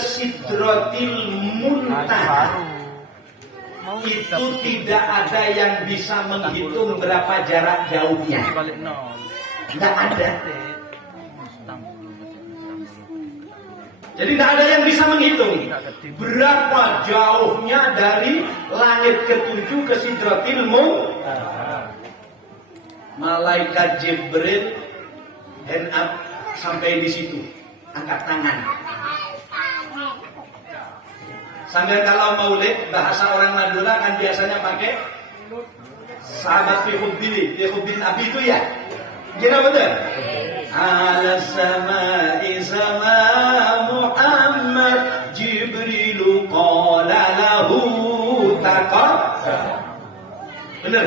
Sidratil Muntaha. Itu tidak ada yang bisa menghitung berapa jarak jauhnya. Tidak ada. Jadi tidak ada yang bisa menghitung berapa jauhnya dari langit ketujuh ke Sidratil Muntaha. Malaikat Jibril hand up sampai di situ, angkat tangan. Sambil kalau maulid bahasa orang Madura kan biasanya pakai sahabat fi hubbil Nabi itu ya. Gila betul? Ala sama'i sama Muhammad Jibril qala lahu taqaddam. Benar?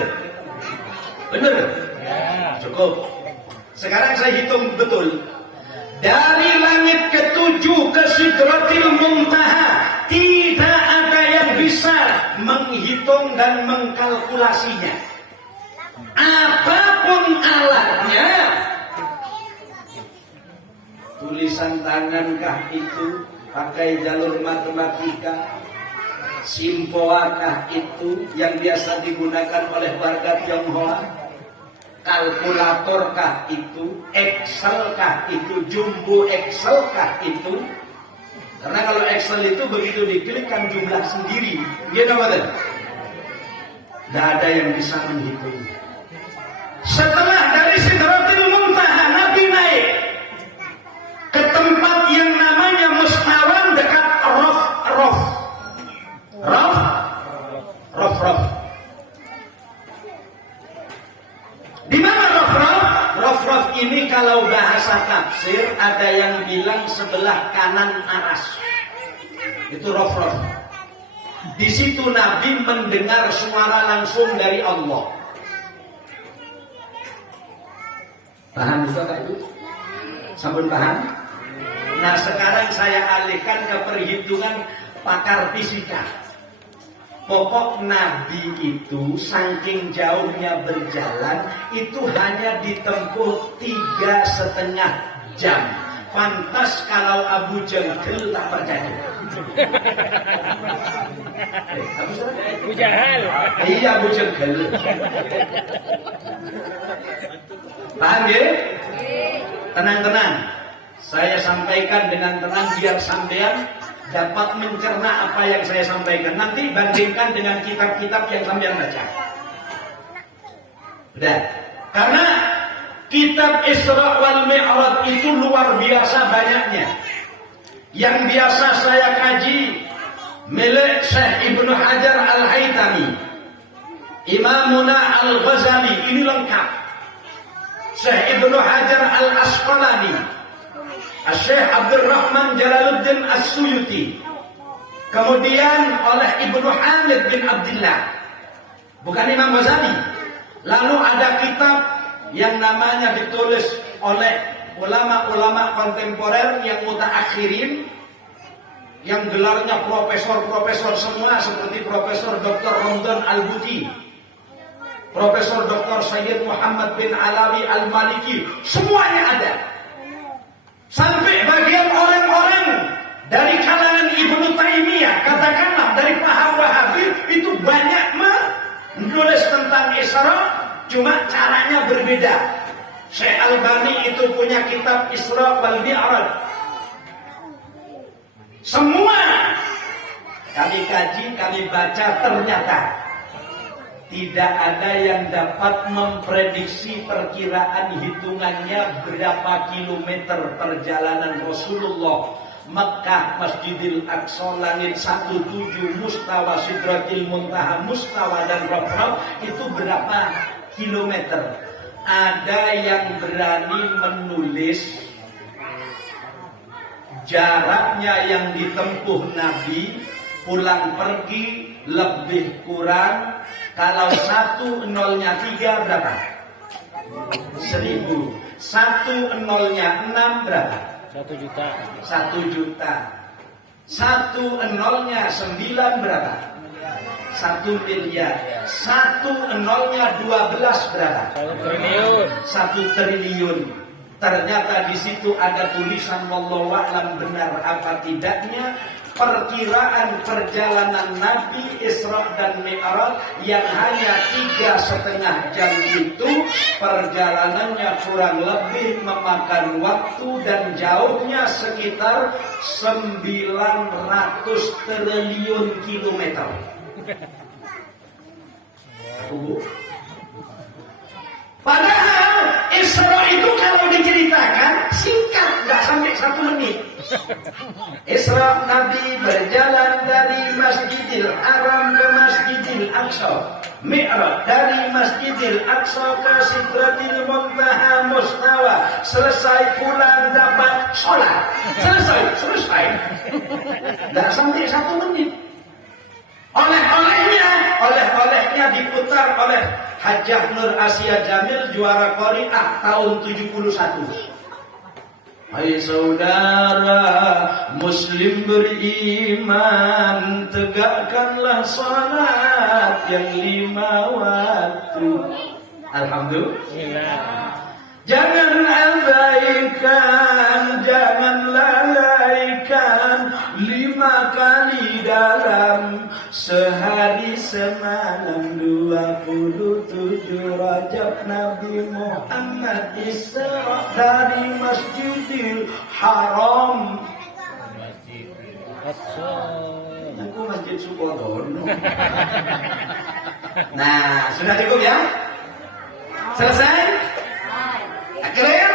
Benar? Cukup. Sekarang saya hitung betul. Dari langit ketujuh ke Sidratil Muntaha tidak ada yang bisa menghitung dan mengkalkulasinya. Apapun alatnya, tulisan tangankah itu, pakai jalur matematika, simpoakah itu yang biasa digunakan oleh warga Tionghoa, kalkulatorkah itu, Excelkah itu, jumbo Excelkah itu. Karena kalau Excel itu begitu diklikkan jumlah sendiri, gitu kan? Tidak ada yang bisa menghitung. Setelah dari Sidratil Muntaha, Nabi naik ke tempat yang namanya Mustawan dekat Rof. Di mana Rof? Rof ini kalau bahasa tafsir ada yang bilang sebelah kanan aras. Itu Rof. Di situ Nabi mendengar suara langsung dari Allah. Paham juga Pak Ibu? Sampun paham? Nah sekarang saya alihkan ke perhitungan pakar fisika. Pokok Nabi itu saking jauhnya berjalan itu hanya ditempuh 3,5 jam. Pantas kalau Abu Jahal tak percaya. Abu Jahal. Iya Abu Jahal. Paham ya? Tenang-tenang. Saya sampaikan dengan tenang biar sampean dapat mencerna apa yang saya sampaikan. Nanti bandingkan dengan kitab-kitab yang sampean baca. Udah. Karena kitab Isra wal Mi'raj itu luar biasa banyaknya. Yang biasa saya kaji milik Syekh Ibnu Hajar Al-Haytami, Imamuna Al-Ghazali, ini lengkap. Syekh Ibnu Hajar Al-Asqalani, Syekh Abdurrahman Jalaluddin As-Suyuti, kemudian oleh Ibnu Hamid bin Abdullah, bukan Imam Ghazali. Lalu ada kitab yang namanya ditulis oleh ulama-ulama kontemporer yang mutaakhirin, yang gelarnya profesor-profesor semua seperti Profesor Dr. Ramdan Al-Buti, Profesor Dr. Sayyid Muhammad bin Alawi Al-Maliki, semuanya ada. Sampai bagian orang-orang dari kalangan Ibnu Taimiyah, katakanlah dari paham Wahabi, itu banyak menulis tentang Isra, cuma caranya berbeda. Syekh Albani itu punya kitab Isra wal Mi'raj. Semua kami kaji, kami baca, ternyata tidak ada yang dapat memprediksi perkiraan hitungannya berapa kilometer perjalanan Rasulullah Mekah, Masjidil Aqsa, langit 17, Mustawa, Sidratil Muntaha, Mustawa dan Rabb itu berapa kilometer. Ada yang berani menulis jaraknya yang ditempuh Nabi pulang pergi lebih kurang. Kalau 1 nolnya 3 berapa? 1000. 1 nolnya 6 berapa? 1 juta. 1 juta. 1 nolnya 9 berapa? 1 miliar. 1 nolnya 12 berapa? 1 triliun. 1 triliun. Ternyata di situ ada tulisan wallahu a'lam benar apa tidaknya perkiraan perjalanan Nabi Isra dan Mi'raj yang hanya 3,5 jam itu perjalanannya kurang lebih memakan waktu dan jauhnya sekitar 900 triliun kilometer. Padahal Isra itu kalau diceritakan singkat, nggak sampai 1 menit. Isra Nabi berjalan dari Masjidil Haram ke Masjidil Aqsa. Mi'raj dari Masjidil Aqsa ke Sidratil Muntaha Mustawa. Selesai pulang dapat sholat. Selesai. Nggak sampai 1 menit. Oleh-olehnya diputar oleh Hajjah Nur Asia Jamil, juara Qori'ah tahun 71. Hai saudara Muslim beriman, tegakkanlah salat yang 5 waktu. Alhamdulillah. Jangan abaikan, jangan lalaikan 5 kali dalam sehari semalam. 27 Rajab Nabi Muhammad Isra dari Masjidil Haram. Aku Masjid Sukodono. Nah, sudah cukup ya? Selesai? Clear?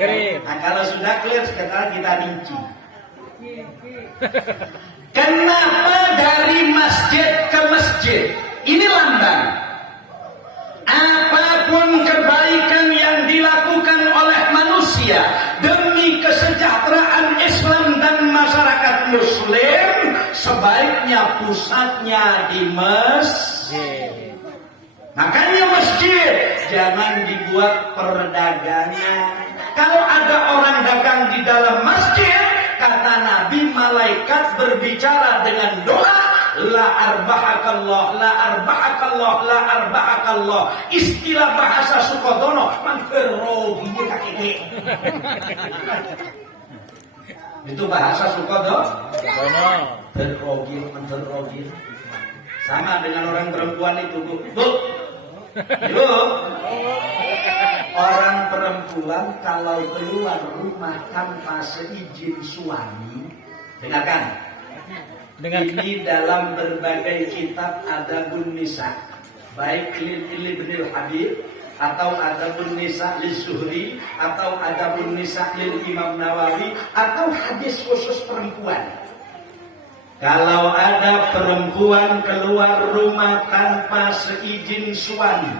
Clear. Nah, kalau sudah clear sekarang kita rinci. Kenapa dari masjid ke masjid? Ini lambang. Apapun kebaikan yang dilakukan oleh manusia demi kesejahteraan Islam dan masyarakat Muslim, sebaiknya pusatnya di masjid. Makanya masjid jangan dibuat perdagangan. Kalau ada orang dagang di dalam masjid, kata Nabi, malaikat berbicara dengan doa, la arbahakallah, la arbahakallah, la arbahakallah. Istilah bahasa Sukodono, mangkerogi kakek. Itu bahasa Sukodono. Terrogi. Sama dengan orang perempuan itu, Bu. Orang perempuan kalau keluar rumah tanpa seizin suami, dengarkan. Ini dalam berbagai kitab Adabun Nisa, baik Ibnul Habib atau Adabun Nisa lil Zuhri atau Adabun Nisa lil Imam Nawawi atau hadis khusus perempuan. Kalau ada perempuan keluar rumah tanpa seizin suami,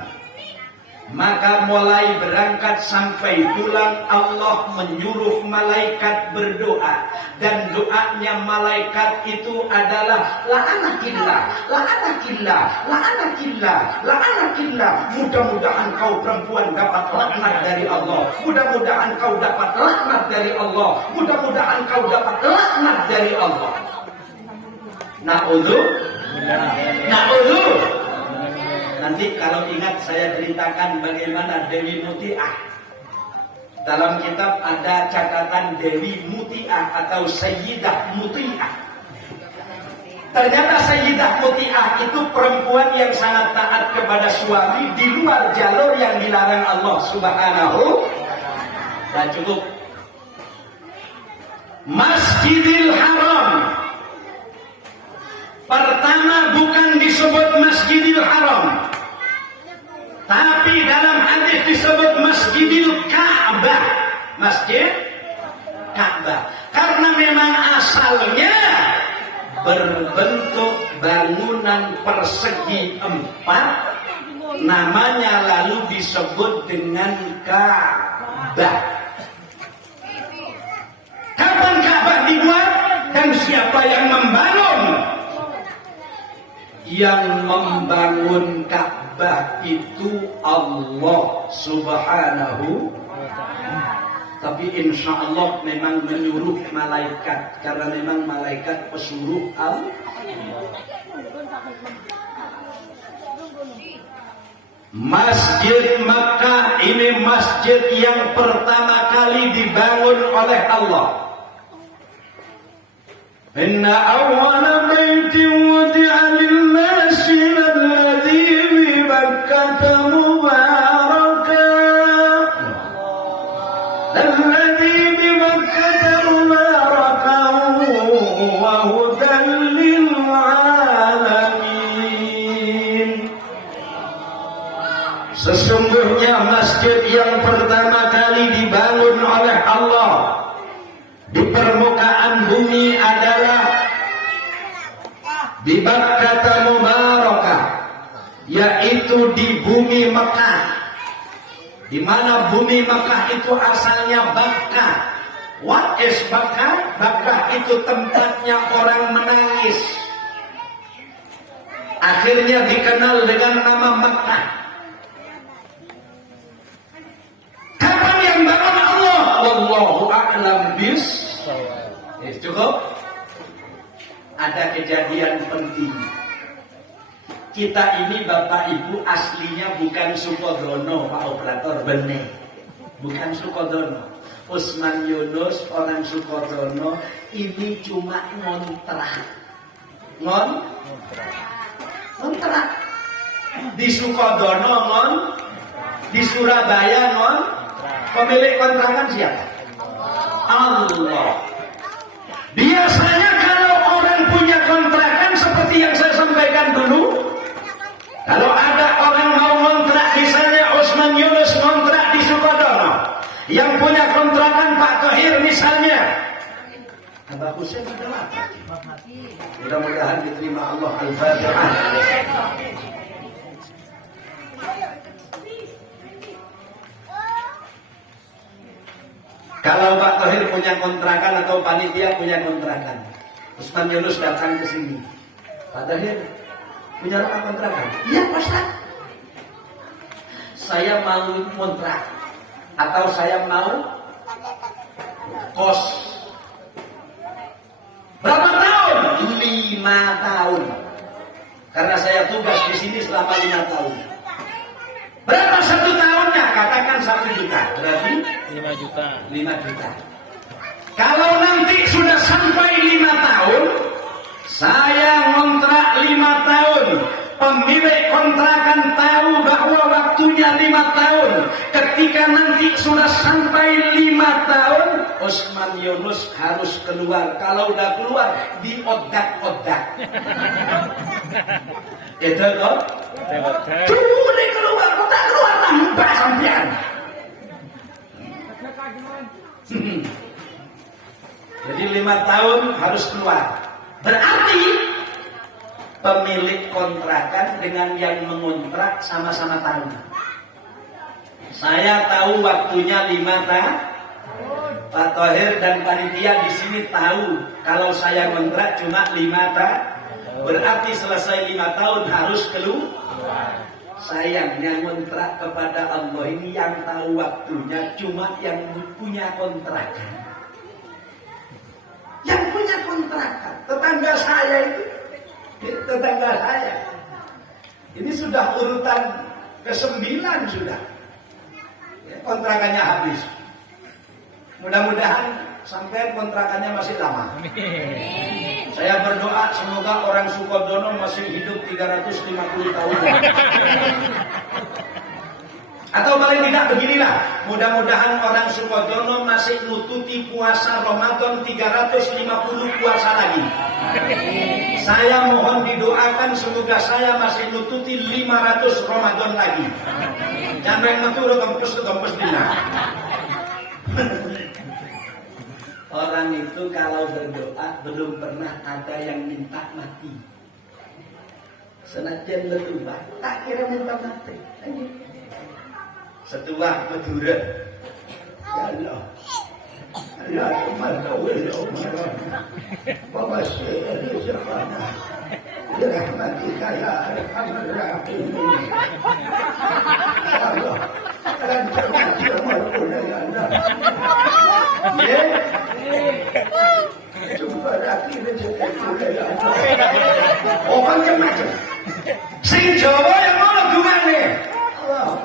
maka mulai berangkat sampai pulang Allah menyuruh malaikat berdoa, dan doanya malaikat itu adalah la'anakillah, la'anakillah, la'anakillah, la'anakillah. Mudah-mudahan kau perempuan dapat laknat dari Allah, mudah-mudahan kau dapat laknat dari Allah, mudah-mudahan kau dapat laknat dari Allah. Na'udzu. Nanti kalau ingat saya ceritakan bagaimana Dewi Muti'ah. Dalam kitab ada catatan Dewi Muti'ah atau Sayyidah Muti'ah. Ternyata Sayyidah Muti'ah itu perempuan yang sangat taat kepada suami di luar jalur yang dilarang Allah Subhanahu. Dan cukup. Masjidil Haram. Pertama bukan disebut Masjidil Haram, tapi dalam hadis disebut Masjidil Ka'bah. Masjid Ka'bah. Karena memang asalnya berbentuk bangunan persegi 4, namanya lalu disebut dengan Ka'bah. Kapan Ka'bah dibuat dan siapa yang membangun? Yang membangun Ka'bah itu Allah Subhanahu. Tapi insya Allah memang menyuruh malaikat, karena memang malaikat pesuruh Allah. Masjid Makkah ini masjid yang pertama kali dibangun oleh Allah. Inna awwala baitin wudi'a lin-nasi alladzi bi Bakkah mubarakan. Alladzi bi Bakkah mubarakan wa hudan lil-'alamin. Sesungguhnya masjid yang pertama kali dibangun oleh Allah di permukaan bumi adalah di Bakkah Mubarakah, yaitu di bumi Mekah. Di mana bumi Mekah itu asalnya Bakkah. What is Bakkah? Bakkah itu tempatnya orang menangis. Akhirnya dikenal dengan nama Mekah. Kapan yang bangun Allah? Wallahu a'lam bis. Cukup. Ada kejadian penting. Kita ini Bapak Ibu aslinya bukan Sukodono, Pak Operator, bener. Bukan Sukodono. Usman Yunus orang Sukodono, ini cuma ngontrak. Ngontrak. Di Sukodono di Surabaya pemilik kontrakan siapa? Allah. Biasanya kalau orang punya kontrakan seperti yang saya sampaikan dulu, kalau ada orang mau kontrak, misalnya Usman Yunus kontrak di Sukodono, yang punya kontrakan Pak Tohir misalnya, Abah Husain adalah mudah-mudahan diterima Allah. Al-Fatihah. Kalau Pak Tohir punya kontrakan atau panitia punya kontrakan, Usman Yunus datang ke sini, Pak Tohir punya rumah kontrakan? Iya Pak Ustaz. Saya mau kontrak atau saya mau kos. Berapa tahun? 5 tahun. Karena saya tugas di sini selama 5 tahun. Berapa 1 tahunnya? Katakan 1 juta. Berarti 5 juta. 5 juta. Kalau nanti sudah sampai 5 tahun, saya ngontrak 5 tahun. Pemilik kontrakan tahu bahwa waktunya 5 tahun. Ketika nanti sudah sampai 5 tahun, Usman Yunus harus keluar. Kalau udah keluar, diodak-odak. Itu kok? Tunggu nih keluar, kok tak keluar tambah sampean. Jadi 5 tahun harus keluar. Berarti pemilik kontrakan dengan yang mengontrak sama-sama tahu. Saya tahu waktunya 5 tahun. Pak Tohir dan panitia di sini tahu kalau saya kontrak cuma 5 tahun. Berarti selesai 5 tahun harus keluar. Sayangnya kontrak kepada Allah ini yang tahu waktunya cuma yang punya kontrakan. Yang punya kontrakan, tetangga saya itu, tetangga saya. Ini sudah urutan ke-9 sudah. Ya, kontrakannya habis. Mudah-mudahan sampai kontrakannya masih lama. Saya berdoa semoga orang Sukodono masih hidup 350 tahun. Atau paling tidak beginilah, mudah-mudahan orang Sukodono masih nututi puasa Ramadan 350 puasa lagi. Saya mohon didoakan semoga saya masih nututi 500 Ramadan lagi. Jangan yang metu gempes dina. Orang itu kalau berdoa belum pernah ada yang minta mati. Senajan berubah, tak kira minta mati. Setua Madura. Ya Allah. Ya kemana ya Allah. Bapak saya siapa? Dirahmatika ya Arhamar Rahimin. Ya Allah. Lancarkan amalku ya Allah. Ya. Jumpa lagi rezeki ya Allah. Oh macam-macam. Sing Jawa yang mau gimana? Allah,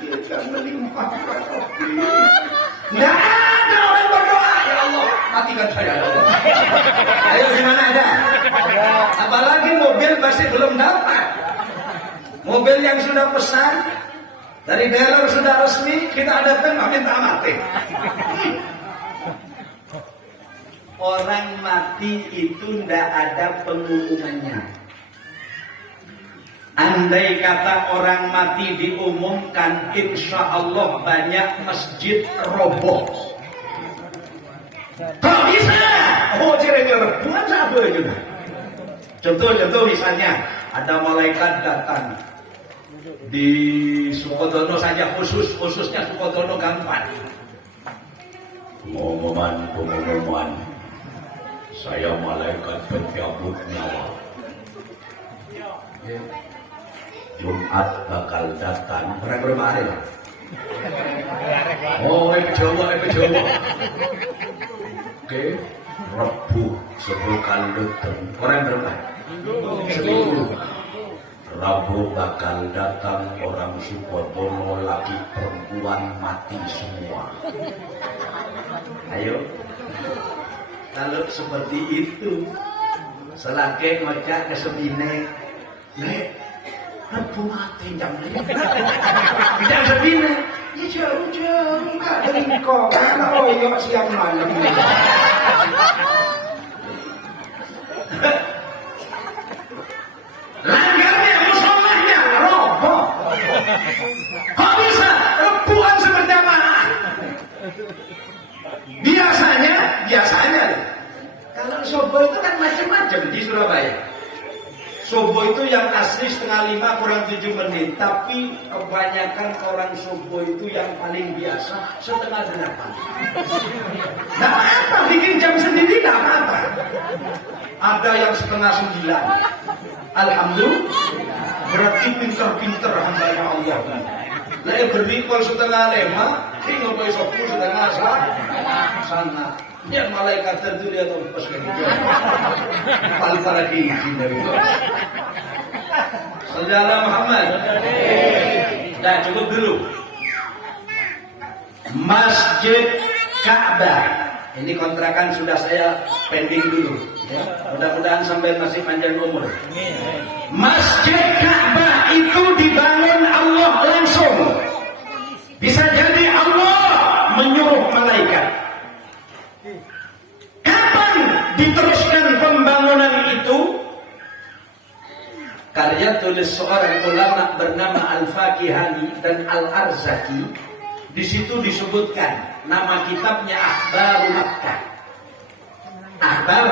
kita melimpahkan Rabbi. Nggak ada orang berdoa, ya Allah, matikan saya. Ya Allah. Ayo gimana ada? Apalagi mobil masih belum dapat. Mobil yang sudah pesan dari dealer sudah resmi, kita datang minta mati. Orang mati itu ndak ada pengumumannya. Andai kata orang mati diumumkan, insya Allah banyak masjid roboh. Kok bisa? Oh, kira-kira buat apa juga? Contoh misalnya, ada malaikat datang di Sukodono saja, khususnya Sukodono Gampar. Pengumuman, saya malaikat pencabut nyawa. Jumat bakal datang. Orang bermari lah. Oh, Jawa. Oke, Rabu sebelum datang. Orang bermari. Rabu bakal datang orang Sukodono, laki perempuan mati semua. Ayo, kalau seperti itu, selagi ngocak ke sebine, Nek, Rabu mati jam 5. Tidak sebine, ya jauh-jauh, enggak dari kau, karena oyok siang malam. Langgarnya, musolahnya, roboh. Kok bisa rebuan seberjamaah? Biasanya, kalau sobo itu kan macam-macam di Surabaya. Sobo itu yang asli 4:30 kurang 7 menit, tapi kebanyakan orang sobo itu yang paling biasa 7:30. Nah apa, bikin jam sendiri nggak apa-apa. Ada yang 8:30. Alhamdulillah, berarti pinter-pinter hambanya Allah. Lah berikul 4:30, ini ngopi sopo 7:30 sana. Dia malaikat tentu dia tahu pas lagi. Paling para gigi dari itu. Saudara Muhammad. Nah, cukup dulu. Masjid Ka'bah. Ini kontrakan sudah saya pending dulu. Ya, mudah-mudahan sampai masih panjang umur. Masjid Ka'bah itu dibangun Allah langsung. Bisa jadi Allah menyuruh malaikat. Kapan diteruskan pembangunan itu? Karya tulis seorang ulama bernama Al-Fakihani dan Al-Arzaki. Di situ disebutkan nama kitabnya Akhbar Makkah. Akhbar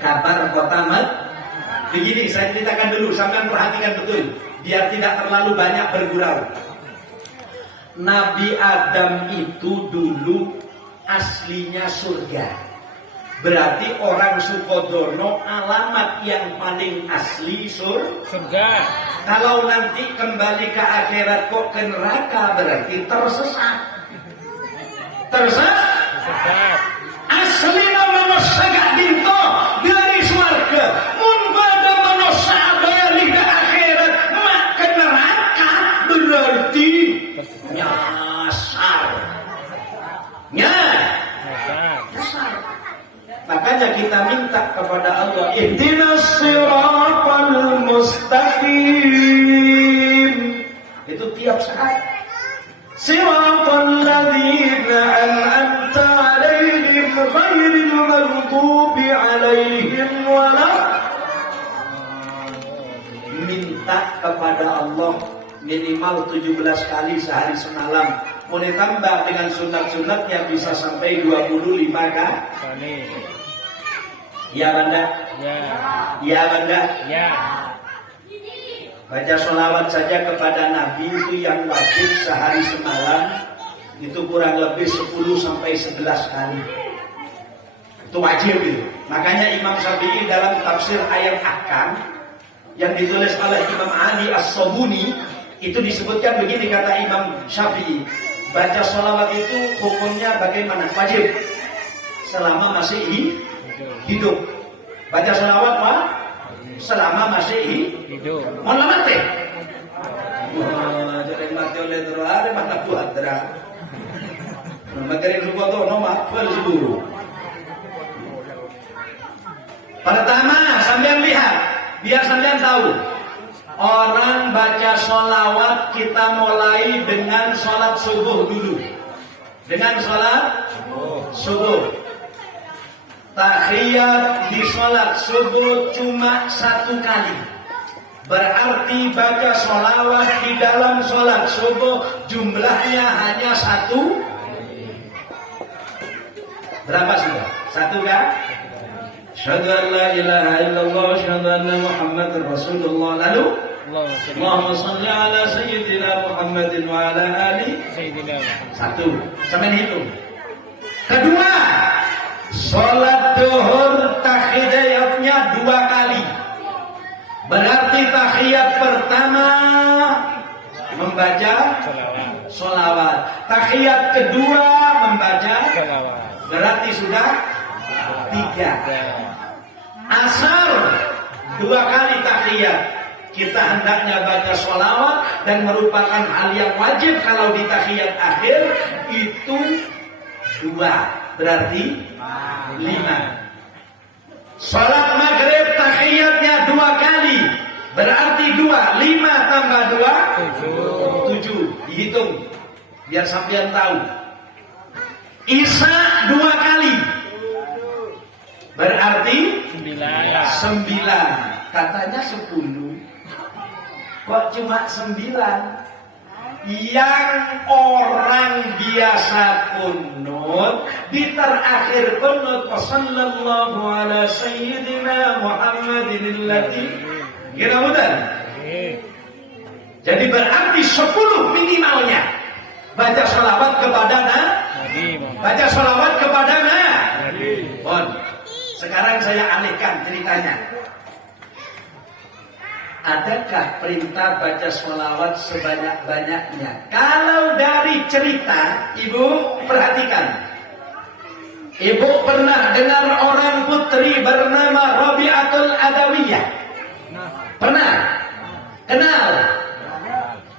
kabar kota Makkah. Begini, saya ceritakan dulu, sampai perhatikan betul, biar tidak terlalu banyak bergurau. Nabi Adam itu dulu aslinya surga. Berarti orang Sukodono alamat yang paling asli surga. Kalau nanti kembali ke akhirat kok ke neraka, berarti tersesat. Tersesat. Asli manusia gak dinto dari surga. Mun pada manusia balik ke akhirat mak ke neraka, berarti nyasar. Makanya kita minta kepada Allah, ihdinas siratal mustaqim. Itu tiap saat. Siratal ladzina an'amta 'alaihim ghairil maghdubi 'alaihim minta kepada Allah minimal 17 kali sehari semalam. Mau ditambah dengan sunat-sunatnya bisa sampai 25 kali. Ya Banda? Ya Banda? Ya. Baca sholawat saja kepada Nabi itu yang wajib sehari semalam itu kurang lebih 10 sampai 11 kali. Itu wajib itu. Makanya Imam Syafi'i dalam tafsir ayat Ahkam yang ditulis oleh Imam Ali As-Sabuni itu disebutkan begini, kata Imam Syafi'i, baca sholawat itu hukumnya bagaimana? Wajib selama masih hidup. Baca sholawat selama masih hidup. Mau mati? jadi mati oleh terlalu mana buat terang. Magaling rupa to no mapel guru. Pertama, sampean lihat, biar sampean tahu. Orang baca sholawat kita mulai dengan sholat subuh dulu. Dengan sholat subuh. Tahiyat di sholat subuh cuma 1 kali. Berarti baca sholawat di dalam sholat subuh jumlahnya hanya 1. Berapa sudah? 1 kan? Asyhadu an la ilaha illallah asyhadu anna Muhammadar Rasulullah. Lalu Allahumma shalli ala sayyidina Muhammadin wa ala ali Sayyidina Muhammad. 1. Sampai hitung. Kedua, sholat duhur tahiyatnya 2 kali. Berarti tahiyat pertama membaca sholawat. Tahiyat kedua membaca Salawat. berarti sudah 3. Asar 2 kali tahiyat. Kita hendaknya baca sholawat dan merupakan hal yang wajib kalau di tahiyat akhir itu 2. Berarti 5. Salat maghrib tahiyatnya 2 kali. Berarti 2. 5 tambah 2 7. Dihitung biar sampean tahu. Isya 2 kali. Berarti 9. Katanya 10. Kok cuma 9? Yang orang biasa kunut di terakhir kunut sallallahu ala sayyidina Muhammadin allati kira mudah. Jadi berarti 10 minimalnya baca sholawat kepada Nabi Muhammad. baca sholawat kepada Nabi. Bon. Sekarang saya alihkan ceritanya. Adakah perintah baca sholawat sebanyak-banyaknya? Kalau dari cerita, Ibu perhatikan. Ibu pernah dengar orang putri bernama Rabi'atul Adawiyah? Pernah? Kenal?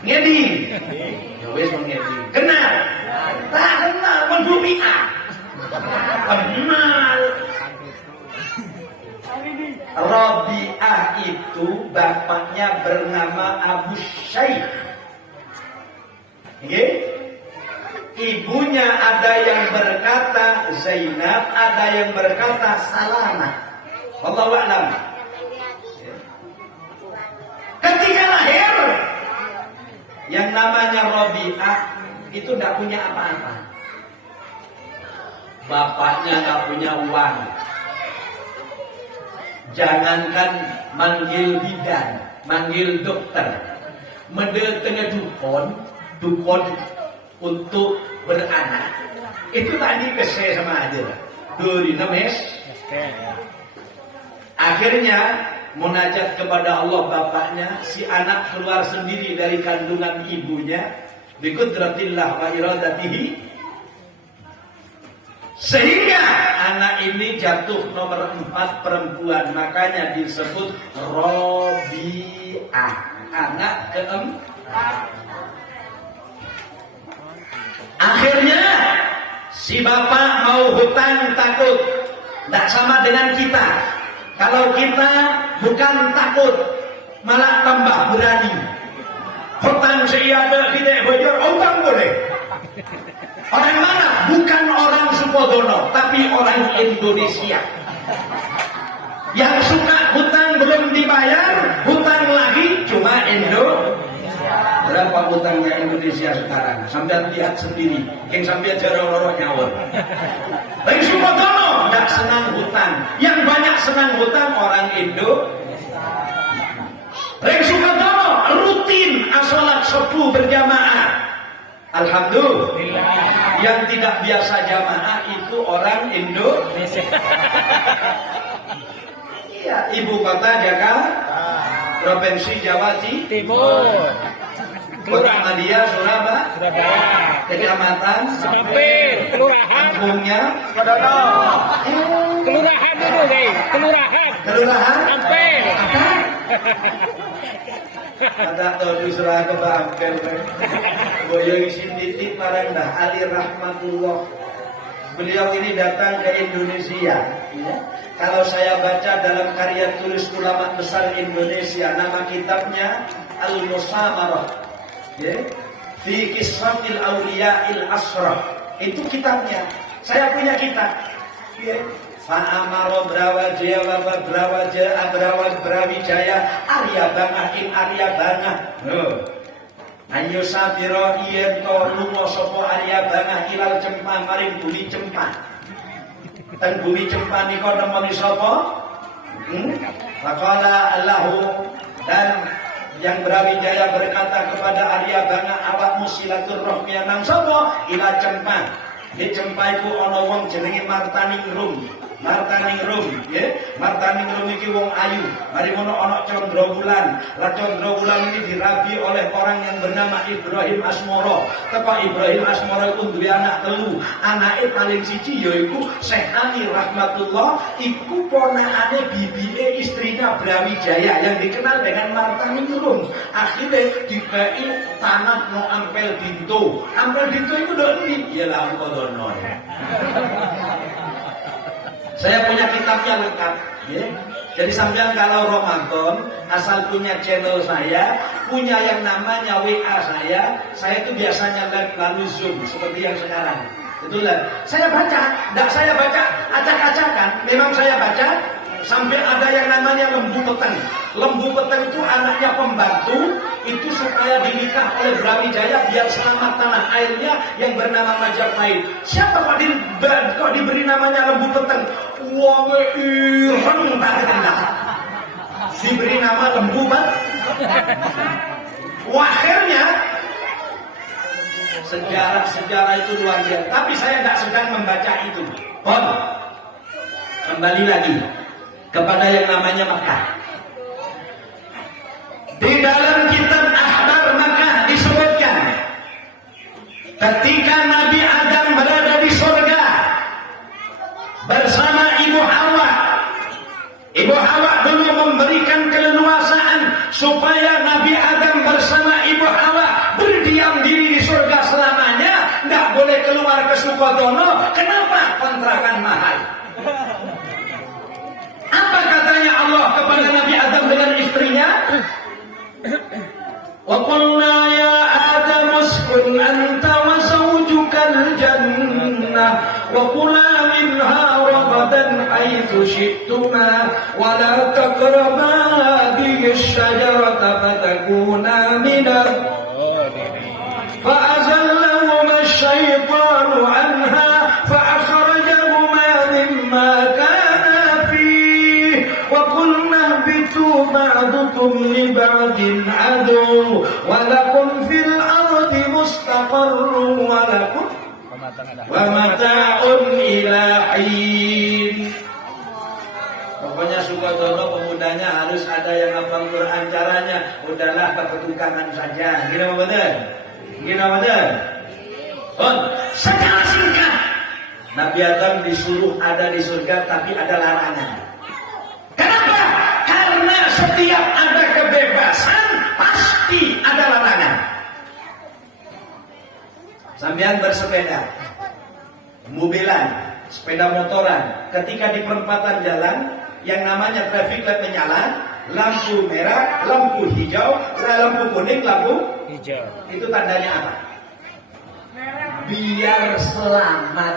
Ngedi? Ya wes ngedi. Kenal? Tak kenal, Rabi'ah. Kenal. Rabi'ah itu bapaknya bernama Abu Syaikh. Okay? Ibunya ada yang berkata Zainab, ada yang berkata Salamah. Wallahu a'lam. Ketika lahir, yang namanya Rabi'ah itu tidak punya apa-apa. Bapaknya tidak punya uang. Jangankan manggil bidan, manggil dokter, medel tengah dukun untuk beranak. Itu tadi kesel sama aja. Dari nemes. Akhirnya munajat kepada Allah bapaknya, si anak keluar sendiri dari kandungan ibunya, biqudratillah wa iradatihi. Sehingga anak ini jatuh nomor 4 perempuan, makanya disebut Rabi'ah, anak keempat. Akhirnya si bapak mau hutang takut, tidak sama dengan kita. Kalau kita bukan takut, malah tambah berani. Hutang siapa tidak bocor, hutang boleh. Orang mana? Bukan orang Sukodono, tapi orang Indonesia. Yang suka hutang belum dibayar, hutang lagi cuma Indo. Berapa hutangnya Indonesia sekarang? Sampai lihat sendiri. Yang sampai jarang-jarang nyawur. Tapi Sukodono nggak senang hutang. Yang banyak senang hutang orang Indo. Yang Sukodono rutin sholat subuh berjamaah. Alhamdulillah. Yang tidak biasa jamaah itu orang Indonesia. Iya, ibu kota Jakarta, provinsi Jawa Timur, Kota Madia, Surabaya, Kecamatan, kampungnya, Kelurahan dulu, guys. Kelurahan. Kelurahan, Ampel. Kata tahu surah ke bangkel. Boyong isin titik Maranda Ali Rahmatullah. Beliau ini datang ke Indonesia. Ya. Kalau saya baca dalam karya tulis ulama besar Indonesia, nama kitabnya Al-Musamarah. Ya. Fi Qissatil Awliya'il Asrah. Itu kitabnya. Saya punya kitab. Ya. Fa'amaro Brawaja Waba Brawaja Abrawad Brawijaya Arya Bangah in Arya Bangah. Ayo sabiro yen to lunga sapa Arya Bangah ilal Cempah maring bumi Cempah. Ten bumi Cempah nika nemoni sapa? Faqala Allahu, dan yang Brawijaya berkata kepada Arya Bangah, awakmu silaturahmi nang sapa? Ila Cempah. Di Cempah iku ana wong jenenge Martaningrum. Martaningrum, ya. Martaningrum iki wong ayu. Mari ngono ana Condrawulan. Lah Condrawulan ini dirabi oleh orang yang bernama Ibrahim Asmoro. Teko Ibrahim Asmoro iku duwe anak telu. Anake paling siji yaiku Syekh Ali Rahmatullah, iku ponakane bibine istrinya Brawijaya yang dikenal dengan Martaningrum. Akhirnya dikai tanah no Ampel Bintu. Ampel Bintu iku ndok ndi? Ya lah kodono. Saya punya kitabnya lengkap, ya. Jadi sampean kalau Ramadan asal punya channel saya, punya yang namanya WA saya itu biasanya lalu Zoom seperti yang sekarang. Itulah saya baca, tidak saya baca acak-acakan. Memang saya baca sampai ada yang namanya lembu peteng. Lembu peteng itu anaknya pembantu, itu supaya dinikah oleh Brawijaya biar selamat tanah airnya yang bernama Majapahit. Siapa kok diberi namanya lembu peteng? Wong ireng tak kenal. Diberi nama lembu peteng. Akhirnya sejarah itu luar biasa. Tapi saya tidak sedang membaca itu. Kembali lagi kepada yang namanya Makkah. Di dalam kitab Akhbar Makkah disebutkan ketika Nabi Adam berada di surga bersama Ibu Hawa. Ibu Hawa dulu memberikan keleluasaan supaya Nabi Adam bersama Ibu Hawa berdiam diri di surga selamanya, tidak boleh keluar ke Sukodono. Kenapa? Kontrakan mahal. Apa katanya Allah kepada Nabi Adam dengan istrinya? Wa qulna ya Adam uskun anta wa zawjukal jannah wa kula minha ragadan haitsu syi'tuma wa la taqraba hadhihi asy-syajarata fatakuna minal fa'azallahuma asy-syaitanu anha fa'akhrajahuma mimma بعضكم لبعض عدو ولكم في الأرض مستقر ولكم ومتاع إلى حين. Pokoknya Sukodono pemudanya harus ada yang hafal Quran, caranya udahlah kepetukangan saja. Gimana betul? Gimana betul? Secara singkat Nabi Adam disuruh ada di surga tapi ada larangan. Kenapa? Karena setiap ada kebebasan pasti ada larangan. Sampean bersepeda, mobilan, sepeda motoran, ketika di perempatan jalan yang namanya traffic light menyala, lampu merah, lampu hijau, lampu kuning, lampu hijau. Itu tandanya apa? Biar selamat.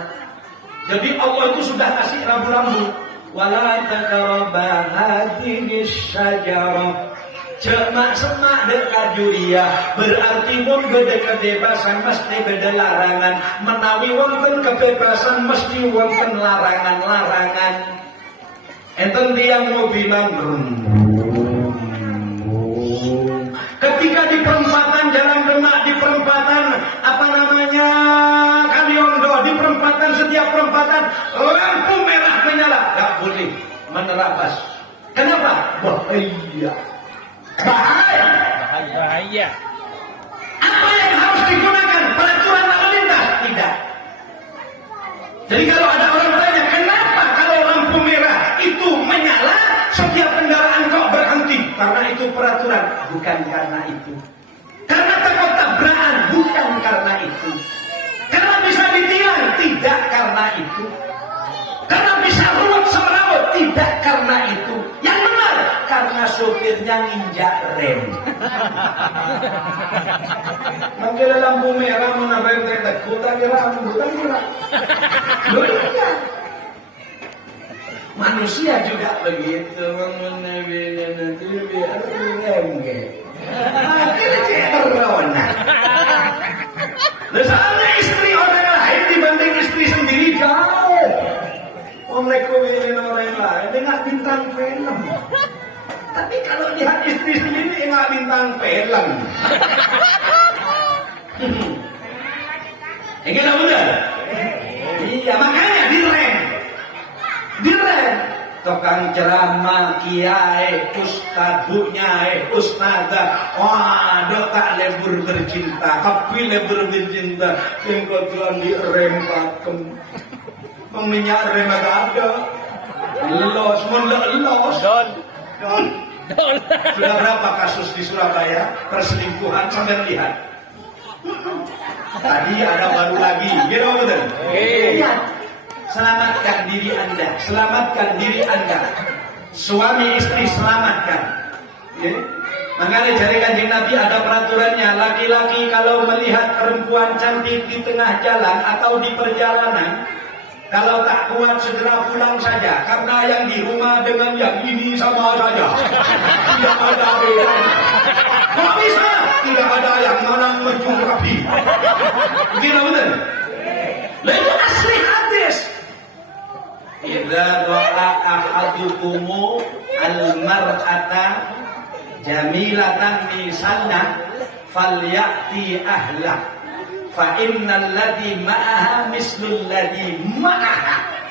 Jadi Allah itu sudah kasih rambu-rambu. Wala taqrabu hadhihi syajarah. Cemak semak dekat juria berarti wong beda kebebasan mesti beda larangan. Menawi wonten kebebasan mesti wonten larangan-larangan. Enten tiyang mobilan ketika di perempatan Jalan Demak, di perempatan apa namanya Kaliondo, di perempatan setiap perempatan lampu merah menyala, gak boleh menerabas. Kenapa? Bahaya. Bahaya. Apa yang harus digunakan? Peraturan lalu lintas? Tidak. Jadi kalau ada orang tanya, kenapa kalau lampu merah itu menyala, setiap kendaraan kok berhenti? Karena itu peraturan. bukan karena itu. Karena takut tabrakan, bukan karena itu. Karena bisa ditilang, tidak karena itu. Karena bisa ruwet semrawut, tidak karena itu. Yang benar, karena sopirnya nginjak rem. Mungkin lampu merah mau rem tenda, kita kira lampu merah. Loh iya. Manusia juga begitu, mengenai nanti biar rem gitu. Akhirnya cerona. Soalnya istri orang lain dibanding istri sendiri jauh. Mereka milih orang lain, dia nggak bintang film. Tapi kalau lihat istri sendiri, dia nggak bintang film. Ini nggak benar. Iya, makanya direm. Tukang ceramah, kiai, ustad, bu nyai, ustazah, waduh tak lebur bercinta, tapi lebur bercinta, yang kebetulan direm pakem. Minyak rem agak ada. Los. Sudah berapa kasus di Surabaya perselingkuhan sampai lihat? Tadi ada baru lagi. Gitu betul? Iya. Selamatkan diri Anda, selamatkan diri Anda. Suami istri selamatkan. Ya. Makanya dari Kanjeng Nabi ada peraturannya, laki-laki kalau melihat perempuan cantik di tengah jalan atau di perjalanan, kalau tak kuat segera pulang saja, karena yang di rumah dengan yang ini sama saja. Tidak ada bedanya. Kok bisa? Tidak ada yang mana mencurapi. Begitu betul? Itu asli hadis. Idza ra'a ahadukumu al-mar'ata jamilatan misalna falyati ahla fa innal ladzi ma'aha mislul ladzi ma'aha.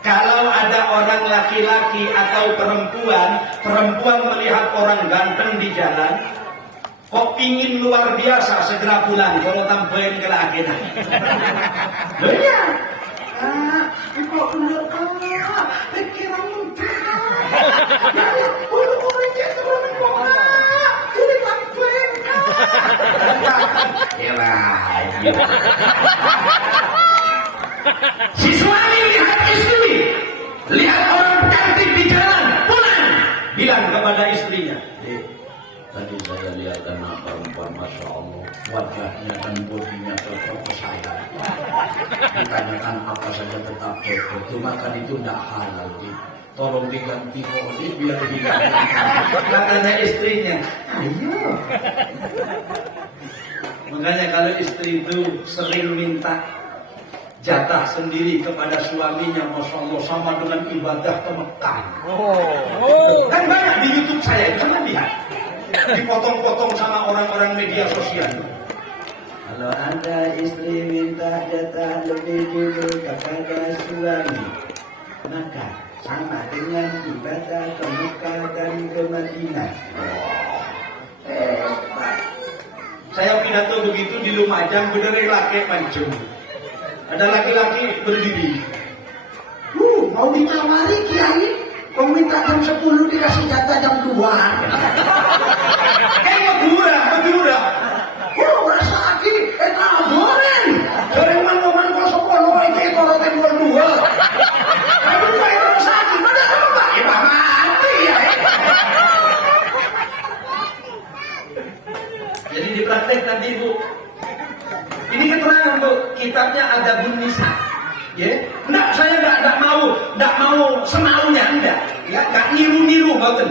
Kalau ada orang laki-laki atau perempuan melihat orang ganteng di jalan, kok pingin luar biasa, segera pulang kalau tambahin ke laki. Iya. Kok bener pikiran muda. Orang cetron kok. Jadi tambahin. Si suami lihat istri, lihat orang cantik di jalan, pulang, bilang kepada istrinya, tadi saya lihat anak perempuan, masya Allah, wajahnya dan bodinya cocok ke saya. Ditanyakan apa saja tetap cocok, cuma kan itu tidak halal. Tolong diganti oli biar diganti. Katanya istrinya, ayo. Makanya kalau istri itu sering minta jatah sendiri kepada suaminya, masya Allah, sama dengan ibadah ke Mekah. Kan banyak di YouTube saya, jangan lihat. Dipotong-potong sama orang-orang media sosial. Kalau ada istri minta jatah lebih dulu kepada suami, maka sama dengan ibadah ke Mekah dan ke Madinah. Saya pidato begitu di Lumajang, bener laki mancung. Ada laki-laki berdiri. Mau ditawari kiai, kau minta jam 10 dikasih jatah jam 2. Medura. Rasa lagi, kaboren. Sering mantu-mantu sekolah, itu orang tempat 2. Tapi saya terus lagi, mana apa? Ya mati ya. Jadi dipraktek nanti Bu. Ini keterangan Bu, kitabnya ada Nisa. Ya, enggak, saya enggak mau semaunya, enggak. Ya, enggak niru-niru betul.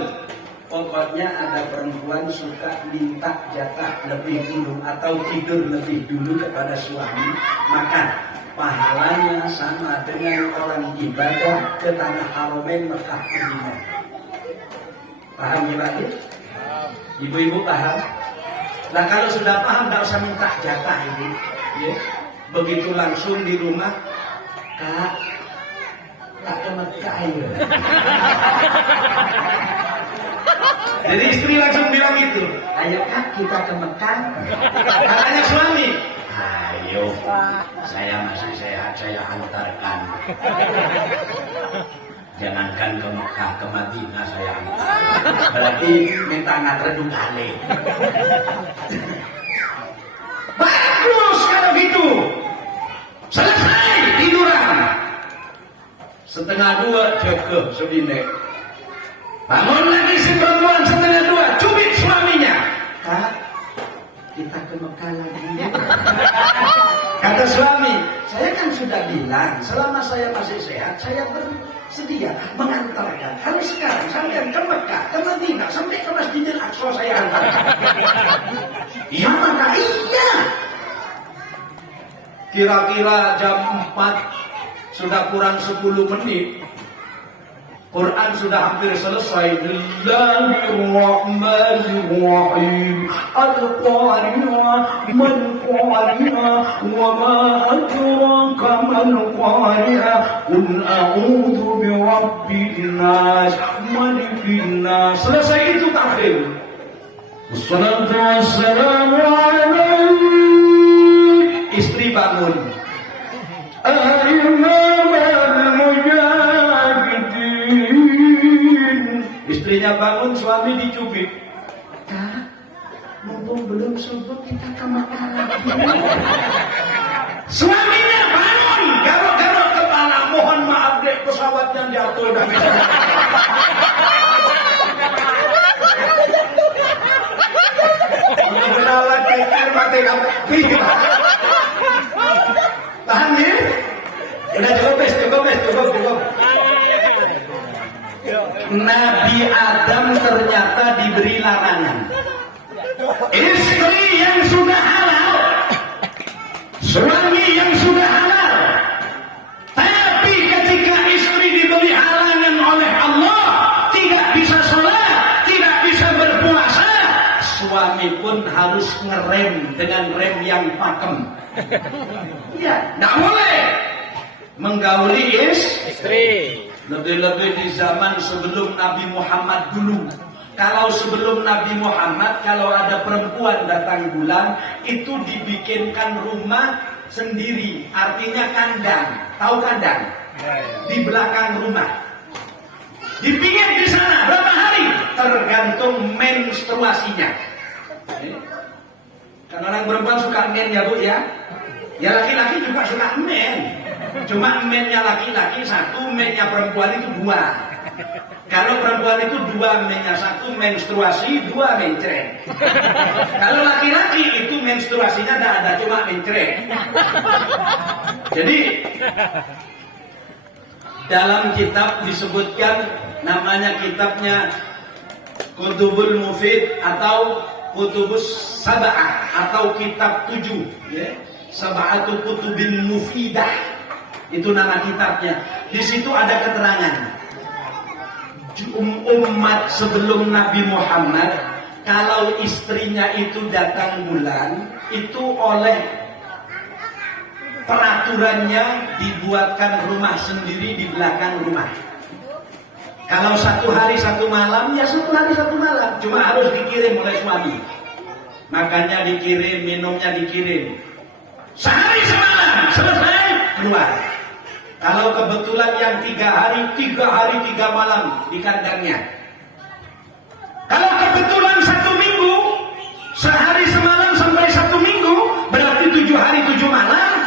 Pokoknya ada perempuan suka minta jatah lebih dulu atau tidur lebih dulu kepada suami, maka pahalanya sama dengan orang ibadah ke tanah Haramain Mekah Madinah. Paham ya Pak? Ibu-ibu paham? Nah kalau sudah paham, tidak usah minta jatah ini. Ya. Begitu langsung di rumah, Kak ke Mekah ya. Jadi istri langsung bilang gitu, ayo Kak kita ke Mekah. Katanya suami, ayo, saya masih sehat, saya antarkan. Jangankan ke Mekah, ke Madinah saya antar. Berarti minta nganter dungane. Bagus kalau gitu. Selesai tiduran. Setengah 2 joko sedine. Bangun lagi si perempuan setengah 2, cubit suaminya. Kak, kita ke Mekah lagi. Kata suami, saya kan sudah bilang selama saya masih sehat, saya bersedia mengantarkan. Kalau sekarang sampai ke Mekah, ke Madinah, sampai ke Masjidil Aqsa saya antarkan. Iya maka iya. Kira-kira jam 4 sudah kurang 10 menit. Quran sudah hampir selesai. Bismillahirrahmanirrahim. Al-Qari'ah mal-Qari'ah wa ma adraka mal-Qari'ah. Qul a'udzu birabbin nas malikin nas. Selesai itu takbir. Wassalatu wassalamu alaik. Istri bangun. Istrinya bangun, suami dicubit. Kak, mumpung belum subuh kita ke Mekah lagi. Suaminya bangun, garuk-garuk kepala. Mohon maaf deh, pesawatnya jatuh dan Mengenal kekir mati kamu. Tahan ya? Udah cukup. Nabi Adam ternyata diberi larangan. Istri yang sudah halal, suami yang sudah halal. Tapi ketika istri diberi halangan oleh Allah, tidak bisa sholat, tidak bisa berpuasa, suami pun harus ngerem dengan rem yang pakem. Ya, tidak boleh menggauli istri. Lebih-lebih di zaman sebelum Nabi Muhammad dulu. Kalau sebelum Nabi Muhammad, kalau ada perempuan datang bulan, itu dibikinkan rumah sendiri. Artinya kandang. Tahu kandang? Di belakang rumah. Di pinggir di sana berapa hari? Tergantung menstruasinya. Kan orang perempuan suka men ya Bu ya? Ya laki-laki juga suka men. Cuma mennya laki-laki 1, mennya perempuan itu 2. Kalau perempuan itu 2 mennya, 1 menstruasi, 2 mencret. Kalau laki-laki itu menstruasinya tidak ada, cuma mencret. Jadi dalam kitab disebutkan, namanya kitabnya Kutubul Mufid atau Kutubus Sab'ah atau kitab 7 ya. Sab'atu Kutubin Mufidah. Itu nama kitabnya. Di situ ada keterangan. Umat sebelum Nabi Muhammad, kalau istrinya itu datang bulan, itu oleh peraturannya dibuatkan rumah sendiri di belakang rumah. Kalau 1 hari 1 malam, ya 1 hari 1 malam. Cuma harus dikirim oleh suami. Makannya dikirim, minumnya dikirim. Sehari semalam, selesai, keluar. Kalau kebetulan yang 3 hari 3 malam di kandangnya. Kalau kebetulan 1 minggu, sehari semalam sampai 1 minggu, berarti 7 hari 7 malam.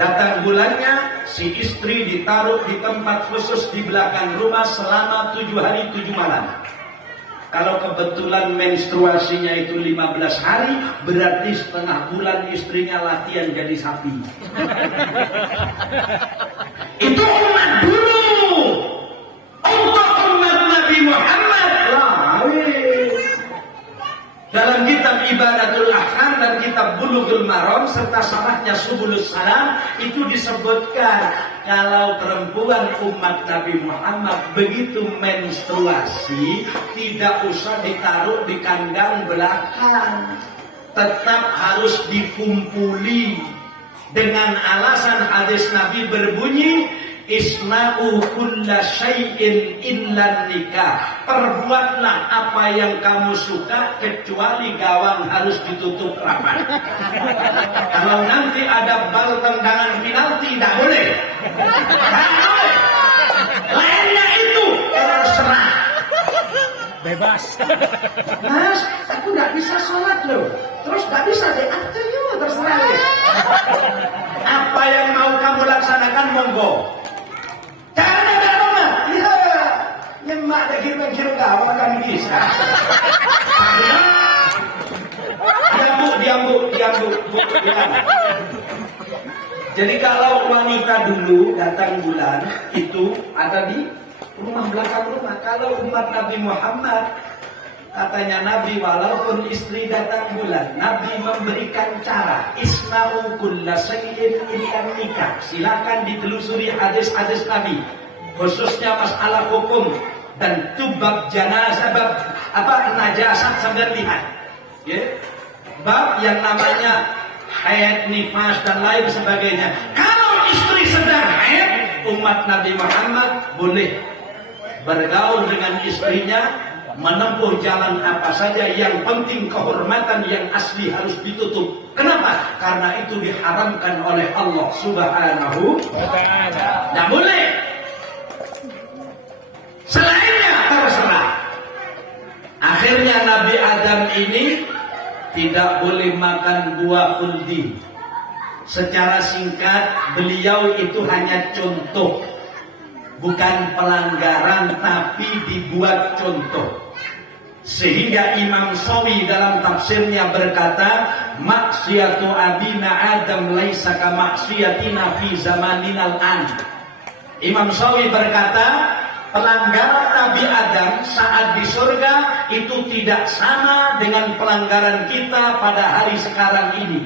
Datang bulannya, si istri ditaruh di tempat khusus di belakang rumah selama 7 hari 7 malam. Kalau kebetulan menstruasinya itu 15 hari, berarti setengah bulan istrinya latihan jadi sapi. Itu umat dulu. Untuk umat Nabi Muhammad. Dalam kitab Ibadatul Ahkam dan kitab Bulughul Maram serta syarahnya Subulus Salam itu disebutkan kalau perempuan umat Nabi Muhammad begitu menstruasi tidak usah ditaruh di kandang belakang, tetap harus dikumpuli dengan alasan hadis Nabi berbunyi isna'u kulla syai'in illa nikah. Perbuatlah apa yang kamu suka kecuali gawang harus ditutup rapat. Kalau nanti ada bal tendangan penalti tidak boleh. Lainnya itu Bebas. Mas, aku nggak bisa sholat loh. Terus nggak bisa deh, up to you, terserah deh. Apa yang mau kamu laksanakan, monggo. Karena ada nama, iya. Nyemak ada kirim-kirim kamu akan bisa. Diam bu. Jadi kalau wanita dulu datang bulan itu ada di rumah belakang rumah. Kalau umat Nabi Muhammad, katanya Nabi, walaupun istri datang bulan, Nabi memberikan cara, isna'u kulla syai'in illa nikah. Silakan ditelusuri hadis-hadis Nabi, khususnya masalah hukum dan tubab janazah, bab najasat sambil lihat. Ya. Bab yang namanya haid, nifas dan lain sebagainya. Kalau istri sedang haid, umat Nabi Muhammad boleh bergaul dengan istrinya, menempuh jalan apa saja, yang penting kehormatan yang asli harus ditutup. Kenapa? Karena itu diharamkan oleh Allah Subhanahu wa ta'ala. Tidak boleh. Selainnya terserah. Akhirnya Nabi Adam ini tidak boleh makan buah khuldi. Secara singkat, beliau itu hanya contoh, bukan pelanggaran, tapi dibuat contoh. Sehingga Imam Shawi dalam tafsirnya berkata, maksiatu abina Adam laisa ka maksiatina fi zamaninal an. Imam Shawi berkata, pelanggaran Nabi Adam saat di surga itu tidak sama dengan pelanggaran kita pada hari sekarang ini.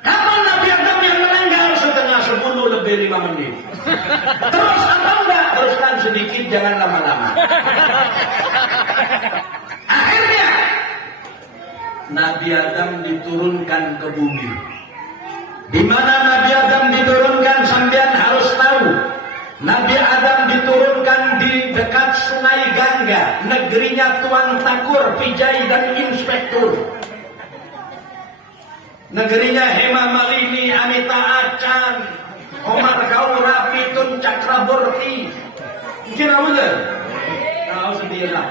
Kapan Nabi Adam yang melanggar? Setengah 10 lebih 5 menit. Terus apa enggak? Teruskan sedikit, jangan lama-lama. Akhirnya Nabi Adam diturunkan ke bumi. Di mana Nabi Adam diturunkan, sampean harus tahu. Nabi Adam diturunkan di dekat Sungai Gangga, negerinya Tuan Takur, Pijai dan Inspektur. Negerinya Hema Malini, Amita Acan, Omar Gaura, Pitun Cakraborty. Mungkin apa betul? Tahu sendirilah.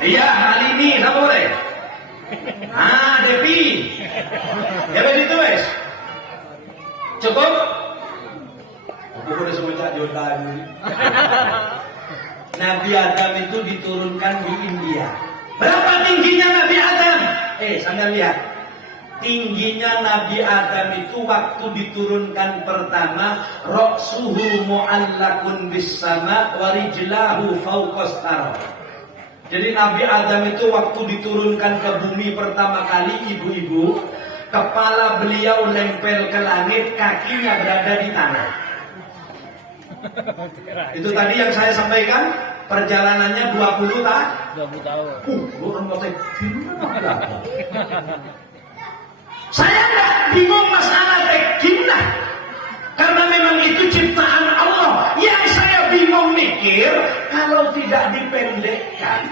Iya, Malini, apa boleh? Depi. Ya begitu wes. Cukup? Aku udah semua jodoh. Nabi Adam itu diturunkan di India. Berapa tingginya Nabi Adam? Sambil lihat. Tingginya Nabi Adam itu waktu diturunkan pertama, ra'suhu mu'allakun bis sama wa rijlahu fawqas thara. Jadi Nabi Adam itu waktu diturunkan ke bumi pertama kali, ibu-ibu, kepala beliau nempel ke langit, kakinya berada di tanah. Itu tadi yang saya sampaikan, perjalanannya 20 tahun. 20 tahun. Bukan kata gimana? Saya nggak bingung masalah gimana, karena memang itu ciptaan Allah. Yang saya bingung mikir, kalau tidak dipendekkan,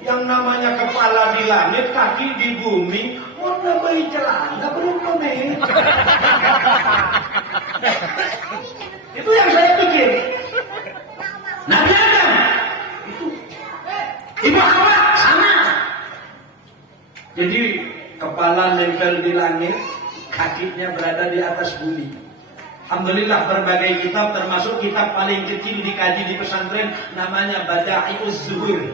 yang namanya kepala di langit, kaki di bumi, mau bayi celana belum komen. Itu yang saya pikir. Nabi Adam itu, Ibu Hawa sama. Jadi kepala nempel di langit, kakinya berada di atas bumi. Alhamdulillah berbagai kitab, termasuk kitab paling kecil dikaji di pesantren, namanya Bada'iuz Zuhur.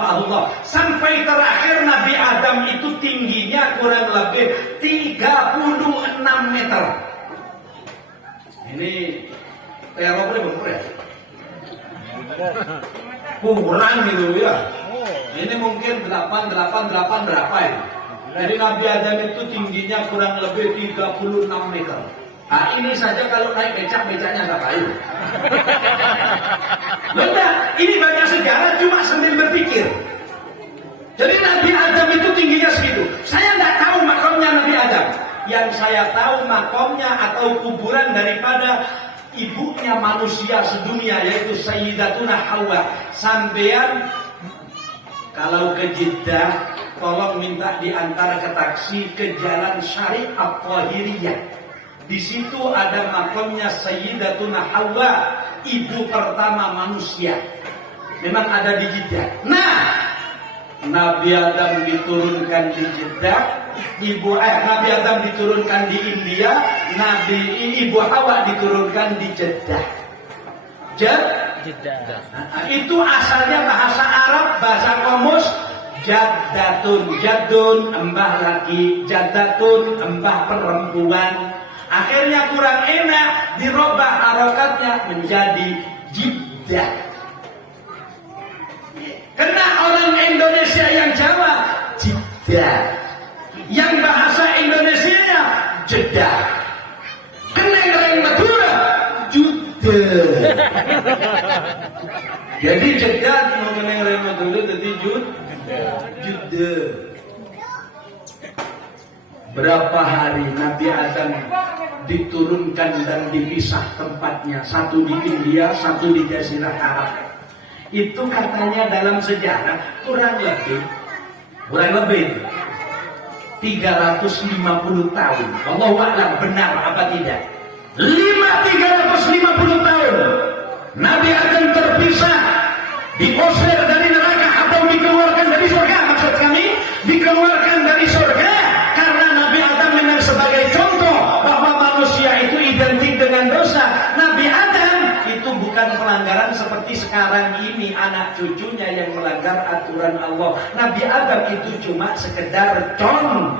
Allah. Sampai terakhir Nabi Adam itu tingginya kurang lebih 36 meter. Ini kayak apa nih Bang? Kurang gitu ya. Ini mungkin 8 berapa ya? Jadi Nabi Adam itu tingginya kurang lebih 36 meter. Nah ini saja kalau naik becaknya nggak kayu. Benar, ini banyak sejarah cuma sambil berpikir. Jadi Nabi Adam itu tingginya segitu. Saya nggak tahu makomnya Nabi Adam. Yang saya tahu makomnya atau kuburan daripada ibunya manusia sedunia, yaitu Sayyidatuna Hawa. Sampean kalau ke Jeddah, tolong minta diantar ke taksi ke Jalan Syariat Qahiriyah. Di situ ada makamnya Sayyidatuna Hawa, ibu pertama manusia. Memang ada di Jeddah. Nah, Nabi Adam diturunkan di Jeddah, Nabi Adam diturunkan di India, Ibu Hawa diturunkan di Jeddah. Jeddah. Itu asalnya bahasa Arab, bahasa kamus jaddatun, jaddun embah laki, jaddatun embah perempuan. Akhirnya kurang enak, dirubah harokatnya menjadi Jeddah. Karena orang Indonesia yang Jawa Jeddah, yang bahasa Indonesianya Jeddah. Kena yang Madura Jeddah. Jadi Jeddah mau kena yang Madura jadi Jeddah. Berapa hari Nabi Adam diturunkan dan dipisah tempatnya, satu di India, satu di Jazirah Arab. Itu katanya dalam sejarah kurang lebih 350 tahun. Allahu a'lam benar apa tidak. 350 tahun Nabi Adam terpisah, diusir dari neraka atau dikeluarkan dari surga. Maksud kami dikeluarkan dari surga karena Nabi Adam memang sebagai contoh bahwa manusia itu identik dengan dosa. Nabi Adam itu bukan pelanggaran seperti sekarang ini anak cucunya yang melanggar aturan Allah. Nabi Adam itu cuma sekedar contoh.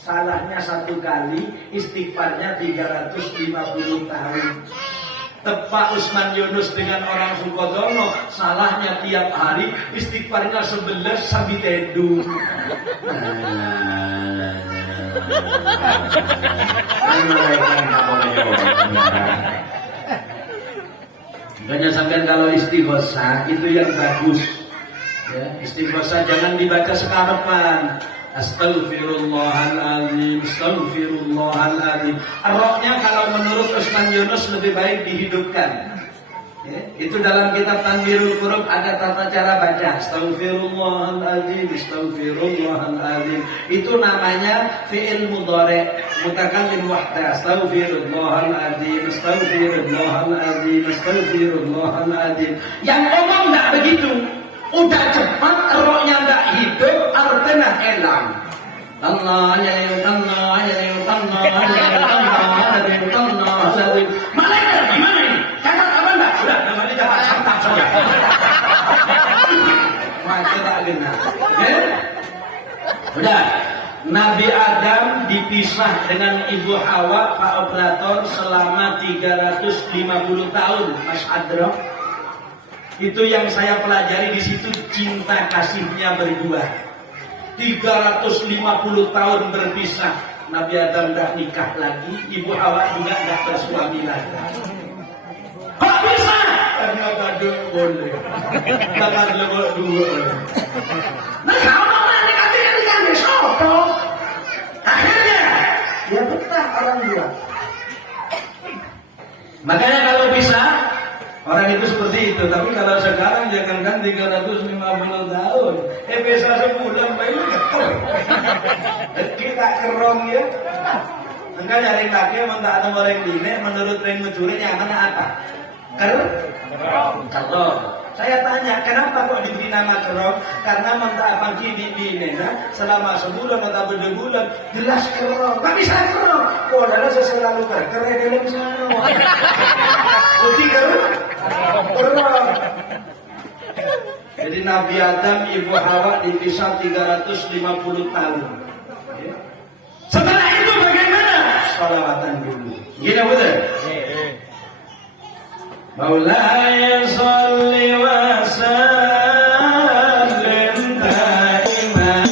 Salahnya satu kali, istighfarnya 350 tahun. Tepak Usman Yunus dengan orang Sukodono, salahnya tiap hari, istighfarnya 11 sambil teduh. Makanya sampai kalau istighosah itu yang bagus. Ya, istighosah jangan dibaca sekarepan. Astaghfirullahaladzim, astaghfirullahaladzim. Rohnya kalau menurut Usman Yunus lebih baik dihidupkan. Ya, itu dalam kitab Tanbirul Qurub ada tata cara baca. Astaghfirullahaladzim, astaghfirullahaladzim. Itu namanya fi'il mudhari', mutakallim wahda. Astaghfirullahaladzim, astaghfirullahaladzim, astaghfirullahaladzim. Yang ngomong enggak begitu. Udah cepat, rohnya enggak hidup, artinya hilang. Allah. Malaikat gimana ini? Catat apa enggak? Udah, namanya catat santak saja. Maka tak kena. Udah, Nabi Adam dipisah dengan Ibu Hawa, Pak Operator, selama 350 tahun, Mas Adro. Itu yang saya pelajari di situ, cinta kasihnya berdua. 350 tahun berpisah. Nabi Adam tidak nikah lagi, Ibu Hawa juga tidak bersuami lagi. Kok bisa? Karena kadang boleh. Bahkan lebih dua. Nah kalau nikah sopo. Akhirnya dia betah orang dua. Makanya kalau bisa orang itu seperti itu, tapi kalau sekarang jangankan 350 tahun, bisa sebulan baru kita kerong ya. Enggak nyari laki, mentah atau orang dine, menurut ring mencuri yang mana apa? Kerong. Saya tanya, kenapa kok diberi nama kerong? Karena mentah pagi dine, selama sebulan atau berbulan, jelas kerong. Gak bisa kerong. Oh, adalah selalu keren dalam sana. Putih kerong. Jadi Nabi Adam, Ibu Hawa dipisah 350 tahun. Setelah itu bagaimana? Salawatan dulu. Gini betul? Maulaya salli wa sallim daiman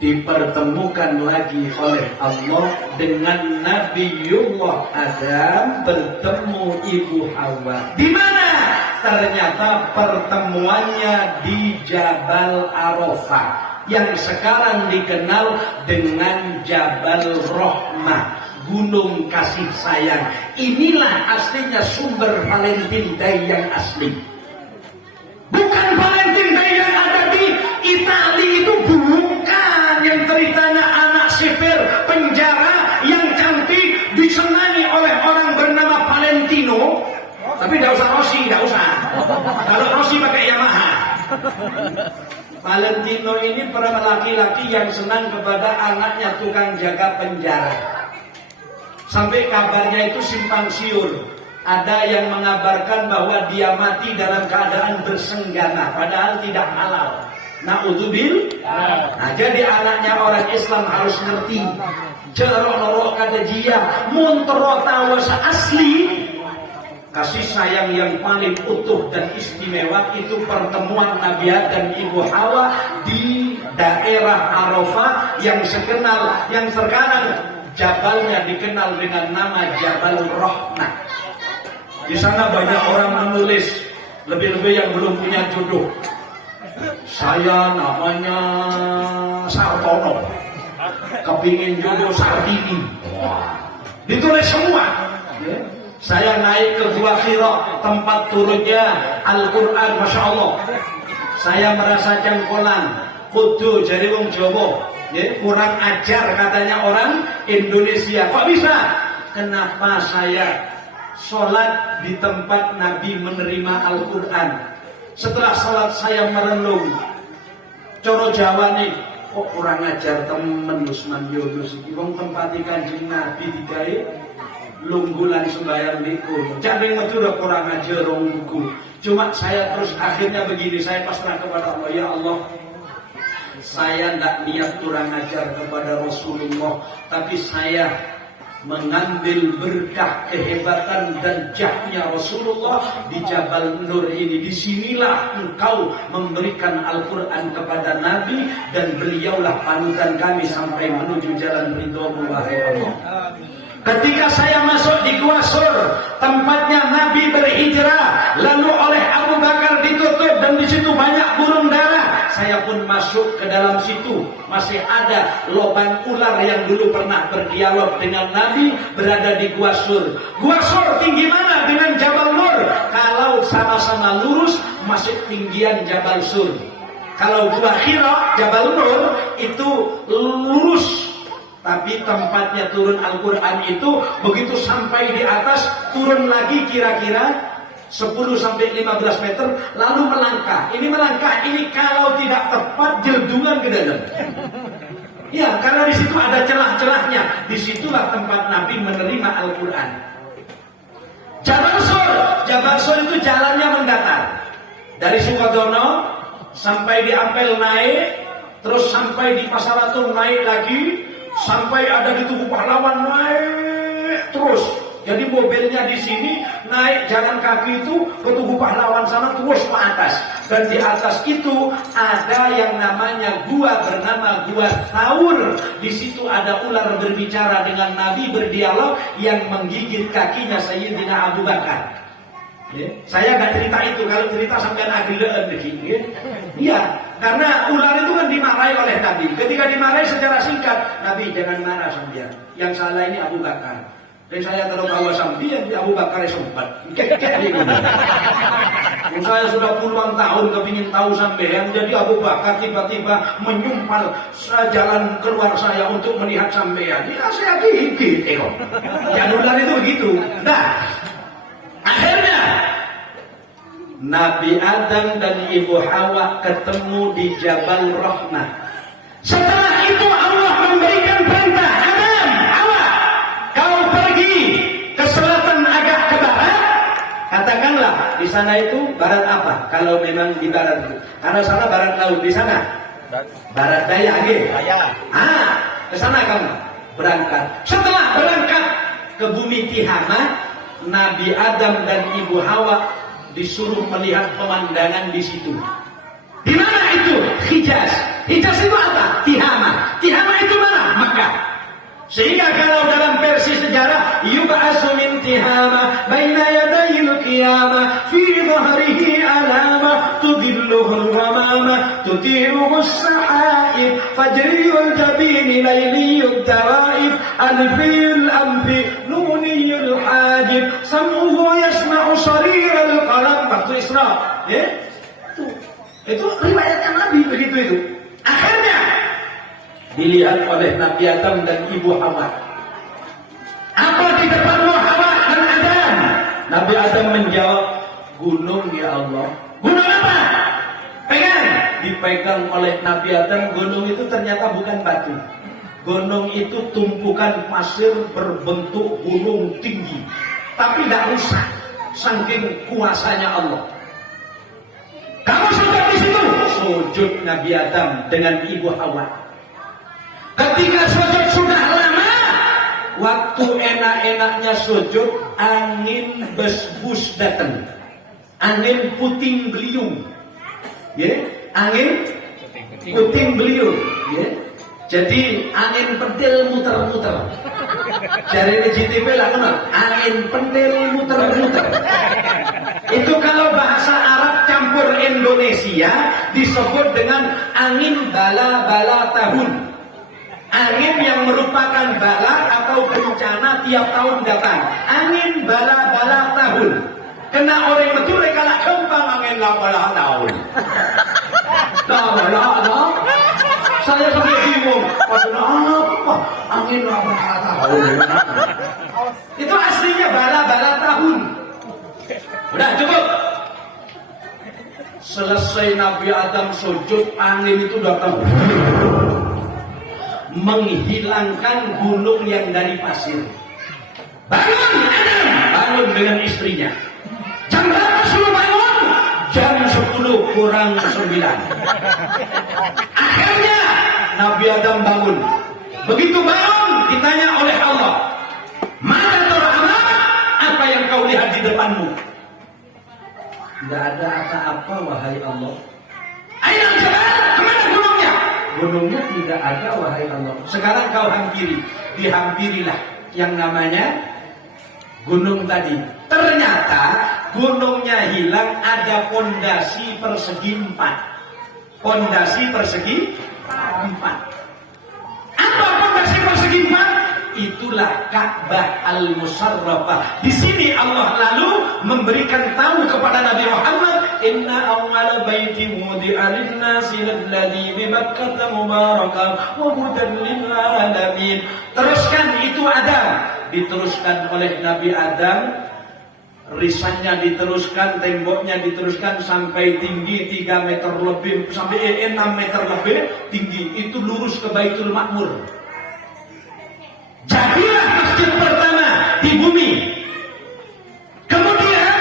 dipertemukan lagi oleh Allah dengan Nabiullah Adam bertemu Ibu Hawa. Di mana? Ternyata pertemuannya di Jabal Arafah yang sekarang dikenal dengan Jabal Rahmah, Gunung Kasih Sayang. Inilah aslinya sumber Valentine Day yang asli. Bukan Valentine Day yang ada di Italia itu, bukan. Yang ceritanya anak sipir penjara yang cantik disenangi oleh orang bernama Valentino. Tapi tidak usah Rossi, tidak usah. Kalau Rossi pakai Yamaha. Valentino ini para laki-laki yang senang kepada anaknya tukang jaga penjara. Sampai kabarnya itu simpang siur. Ada yang mengabarkan bahwa dia mati dalam keadaan bersenggana, padahal tidak halal. Na'udzubil. Nah, jadi anaknya orang Islam harus ngerti. Jerok-norok kata dia, muntero tawasa asli. Kasih sayang yang paling utuh dan istimewa itu pertemuan Nabi dan Ibu Hawa di daerah Arafah yang sekarang jabalnya dikenal dengan nama Jabal Rahmah. Di sana banyak orang menulis, lebih-lebih yang belum punya jodoh. Saya namanya Sartono, kepingin jodoh Sartini. Ditulis semua. Saya naik ke Gua Hira, tempat turunnya Al-Quran, Masya Allah. Saya merasa cengkolan, kudu jadi wong Jawa. Kurang ajar katanya orang Indonesia. Kok bisa? Kenapa saya sholat di tempat Nabi menerima Al-Quran? Setelah sholat saya merenung, coro Jawa nih, kok kurang ajar temen Usman Yunus iki wong tempati Kanjeng Nabi digawe lunggulan sembahyang niku. Jadi itu udah kurang ajar rongku. Cuma saya terus akhirnya begini, saya pasrah kepada Allah, ya Allah, saya tidak niat kurang ajar kepada Rasulullah, tapi saya mengambil berkah, kehebatan dan jahnya Rasulullah di Jabal Nur ini. Disinilah engkau memberikan Al-Quran kepada Nabi, dan beliaulah panutan kami sampai menuju jalan ridhomu wahai Allah. Ketika saya masuk di Gua Sur, tempatnya Nabi berhijrah, lalu oleh Abu Bakar ditutup dan di situ banyak burung dara. Saya pun masuk ke dalam situ. Masih ada lubang ular yang dulu pernah berdialog dengan Nabi berada di Gua Sur. Gua Sur tinggi mana dengan Jabal Nur? Kalau sama-sama lurus masih tinggian Jabal Sur. Kalau Gua Hira, Jabal Nur itu lurus. Tapi tempatnya turun Al-Quran itu begitu sampai di atas, turun lagi kira-kira 10-15 meter, lalu melangkah. Ini kalau tidak tepat jeldungan ke dalam. Ya, karena di situ ada celah-celahnya. Disitulah tempat Nabi menerima Al-Quran. Jabal Sur itu jalannya mendatar. Dari Sukodono sampai di Ampel naik, terus sampai di Pasaratul naik lagi, sampai ada di Tugu Pahlawan naik terus. Jadi mobilnya di sini naik jalan kaki itu ke Tugu Pahlawan sana terus ke atas. Dan di atas itu ada yang namanya gua bernama Gua Thaur. Di situ ada ular berbicara dengan Nabi, berdialog, yang menggigit kakinya Sayyidina Abu Bakar. Saya nggak cerita itu, kalau cerita sampai agilaan begini. Iya, karena ular itu kan dimarahi oleh Nabi. Ketika dimarahi secara singkat, Nabi jangan marah sampean. Yang salah ini Abu Bakar. Dan saya tahu bahwa sambian di Abu Bakar sempat. Saya sudah puluhan tahun kepingin tahu sampean, jadi Abu Bakar tiba-tiba menyumpal jalan keluar saya untuk melihat sampean. Ya saya gigit, Janular itu begitu. Nah, akhirnya Nabi Adam dan Ibu Hawa ketemu di Jabal Rahmah. Setelah itu Allah memberikan perintah, Adam, Hawa, kau pergi ke selatan agak ke barat. Katakanlah di sana itu barat apa? Kalau memang di barat itu, karena sana barat laut, di sana barat daya, ke sana kamu berangkat. Setelah berangkat ke bumi Tihama, Nabi Adam dan Ibu Hawa disuruh melihat pemandangan di situ. Di mana itu? Hijaz. Hijaz itu apa? Tihama. Tihama itu mana? Makkah. Sehingga kalau dalam versi sejarah, yub'asu min Tihama baina yadayil qiyamah fi dhahrihi alama tudilluhu al-ghamama tutiruhu as-sahaib fajriyul jabini layliyul tawaif alfiyul anfi nuniyul hajib sam'uhu yasma'u sariral qalam. Waktu Isra, itu riwayatnya Nabi begitu itu. Akhirnya dilihat oleh Nabi Adam dan Ibu Hawa. Apa di depanmu Hawa dan Adam? Nabi Adam menjawab, gunung ya Allah. Gunung apa? Pegang. Dipegang oleh Nabi Adam. Gunung itu ternyata bukan batu. Gunung itu tumpukan pasir berbentuk gunung tinggi, tapi tidak rusak, saking kuasanya Allah. Kamu sudah di situ. Sujud Nabi Adam dengan Ibu Hawa. Ketika sujud sudah lama, waktu enak-enaknya sujud, angin besbus datang, angin puting beliung, angin puting beliung, jadi angin pentil muter-muter. Dari GTP lah kenal, angin pentil muter-muter. Itu kalau bahasa Arab campur Indonesia disebut dengan angin bala-bala tahun. Angin yang merupakan bala atau bencana tiap tahun datang. Angin bala-bala tahun. Kena orang betul mereka nak kembang angin bala tahun. Bala. Saya sampai bingung. Apa? Angin bala tahun. Itu aslinya bala-bala tahun. Udah cukup. Selesai Nabi Adam sujud, angin itu datang menghilangkan gunung yang dari pasir. Bangun Adam, bangun dengan istrinya. Jam berapa suruh bangun? Jam 10 kurang 9. Akhirnya Nabi Adam bangun. Begitu bangun, ditanya oleh Allah, mana terhambat? Apa yang kau lihat di depanmu? Tidak ada apa-apa wahai Allah. Ayo jalan, kemana gunungnya? Gunungnya tidak ada wahai Allah. Sekarang kau hampiri, dihampirilah yang namanya gunung tadi. Ternyata gunungnya hilang, ada pondasi persegi 4. Pondasi persegi 4. Apa pondasi persegi 4? Itulah Ka'bah Al-Musarrafah. Di sini Allah lalu memberikan tahu kepada Nabi Muhammad, inna awwala baiti wudi'a lin-nasi lalladzi bi Makkah mubarakan wa hudan lil-alamin. Teruskan itu Adam, diteruskan oleh Nabi Adam, risannya diteruskan, temboknya diteruskan sampai tinggi 3 meter lebih, sampai 6 meter lebih tinggi. Itu lurus ke Baitul Ma'mur. Jadilah masjid pertama di bumi. Kemudian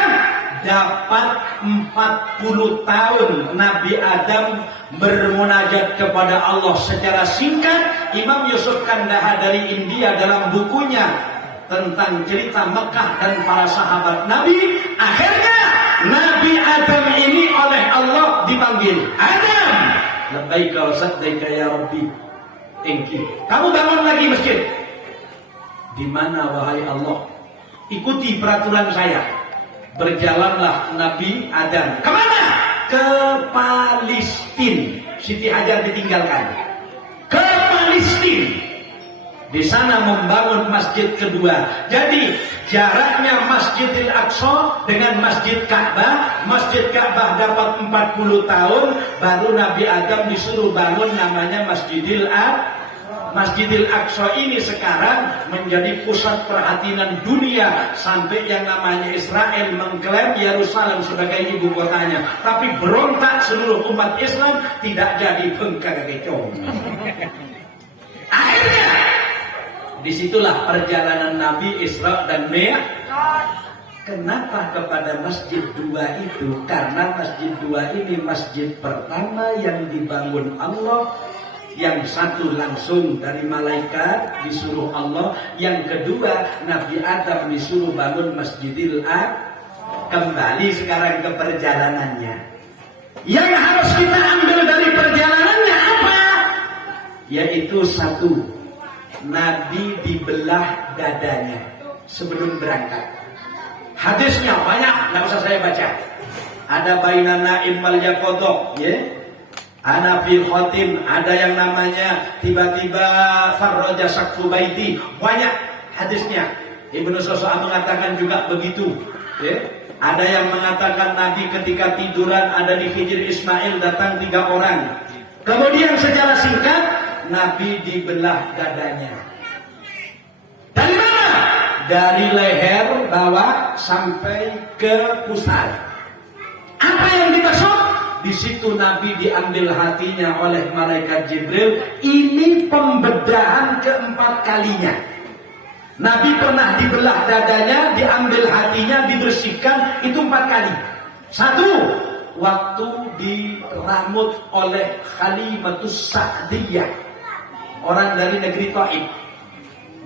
dapat 40 tahun Nabi Adam bermunajat kepada Allah secara singkat. Imam Yusuf Kandahar dari India dalam bukunya tentang cerita Mekah dan para sahabat Nabi, akhirnya Nabi Adam ini oleh Allah dipanggil, Adam, labbaika wa saddaika ya Rabbi, thank you. Kamu bangun lagi masjid. Di mana wahai Allah? Ikuti peraturan saya. Berjalanlah Nabi Adam. Kemana? Ke Palestina. Siti Hajar ditinggalkan. Ke Palestina. Di sana membangun masjid kedua. Jadi jaraknya Masjidil Aqsa dengan Masjid Ka'bah. Masjid Ka'bah dapat 40 tahun, baru Nabi Adam disuruh bangun namanya Masjidil Aqsa. Masjidil Aqsa ini sekarang menjadi pusat perhatian dunia, sampai yang namanya Israel mengklaim Yerusalem sebagai ibu kotanya. Tapi berontak seluruh umat Islam, tidak jadi bengkak-kecong. Akhirnya disitulah perjalanan Nabi Isra dan Mi'raj. Kenapa kepada Masjid 2 itu? Karena Masjid 2 ini masjid pertama yang dibangun Allah. Yang satu langsung dari malaikat disuruh Allah, yang kedua Nabi Adam disuruh bangun Masjidil Aqsa. Kembali sekarang ke perjalanannya. Yang harus kita ambil dari perjalanannya apa? Yaitu satu, Nabi dibelah dadanya sebelum berangkat. Hadisnya banyak, nggak usah saya baca. Ada bainana ilmal yaqadha, ya. Ana fil khotim, ada yang namanya tiba-tiba farraja sakfu baiti, banyak hadisnya. Ibnu Sa'ad mengatakan juga begitu, ya. Ada yang mengatakan Nabi ketika tiduran ada di Hijr Ismail datang 3 orang. Kemudian secara singkat Nabi dibelah dadanya. Dari mana? Dari leher bawah sampai ke pusar. Apa yang dimaksud? Di situ Nabi diambil hatinya oleh malaikat Jibril. Ini pembedahan keempat kalinya. Nabi pernah dibelah dadanya, diambil hatinya, dibersihkan, itu 4 kali. 1, waktu diramut oleh Khalimatus Sa'diyah, orang dari negeri Taif.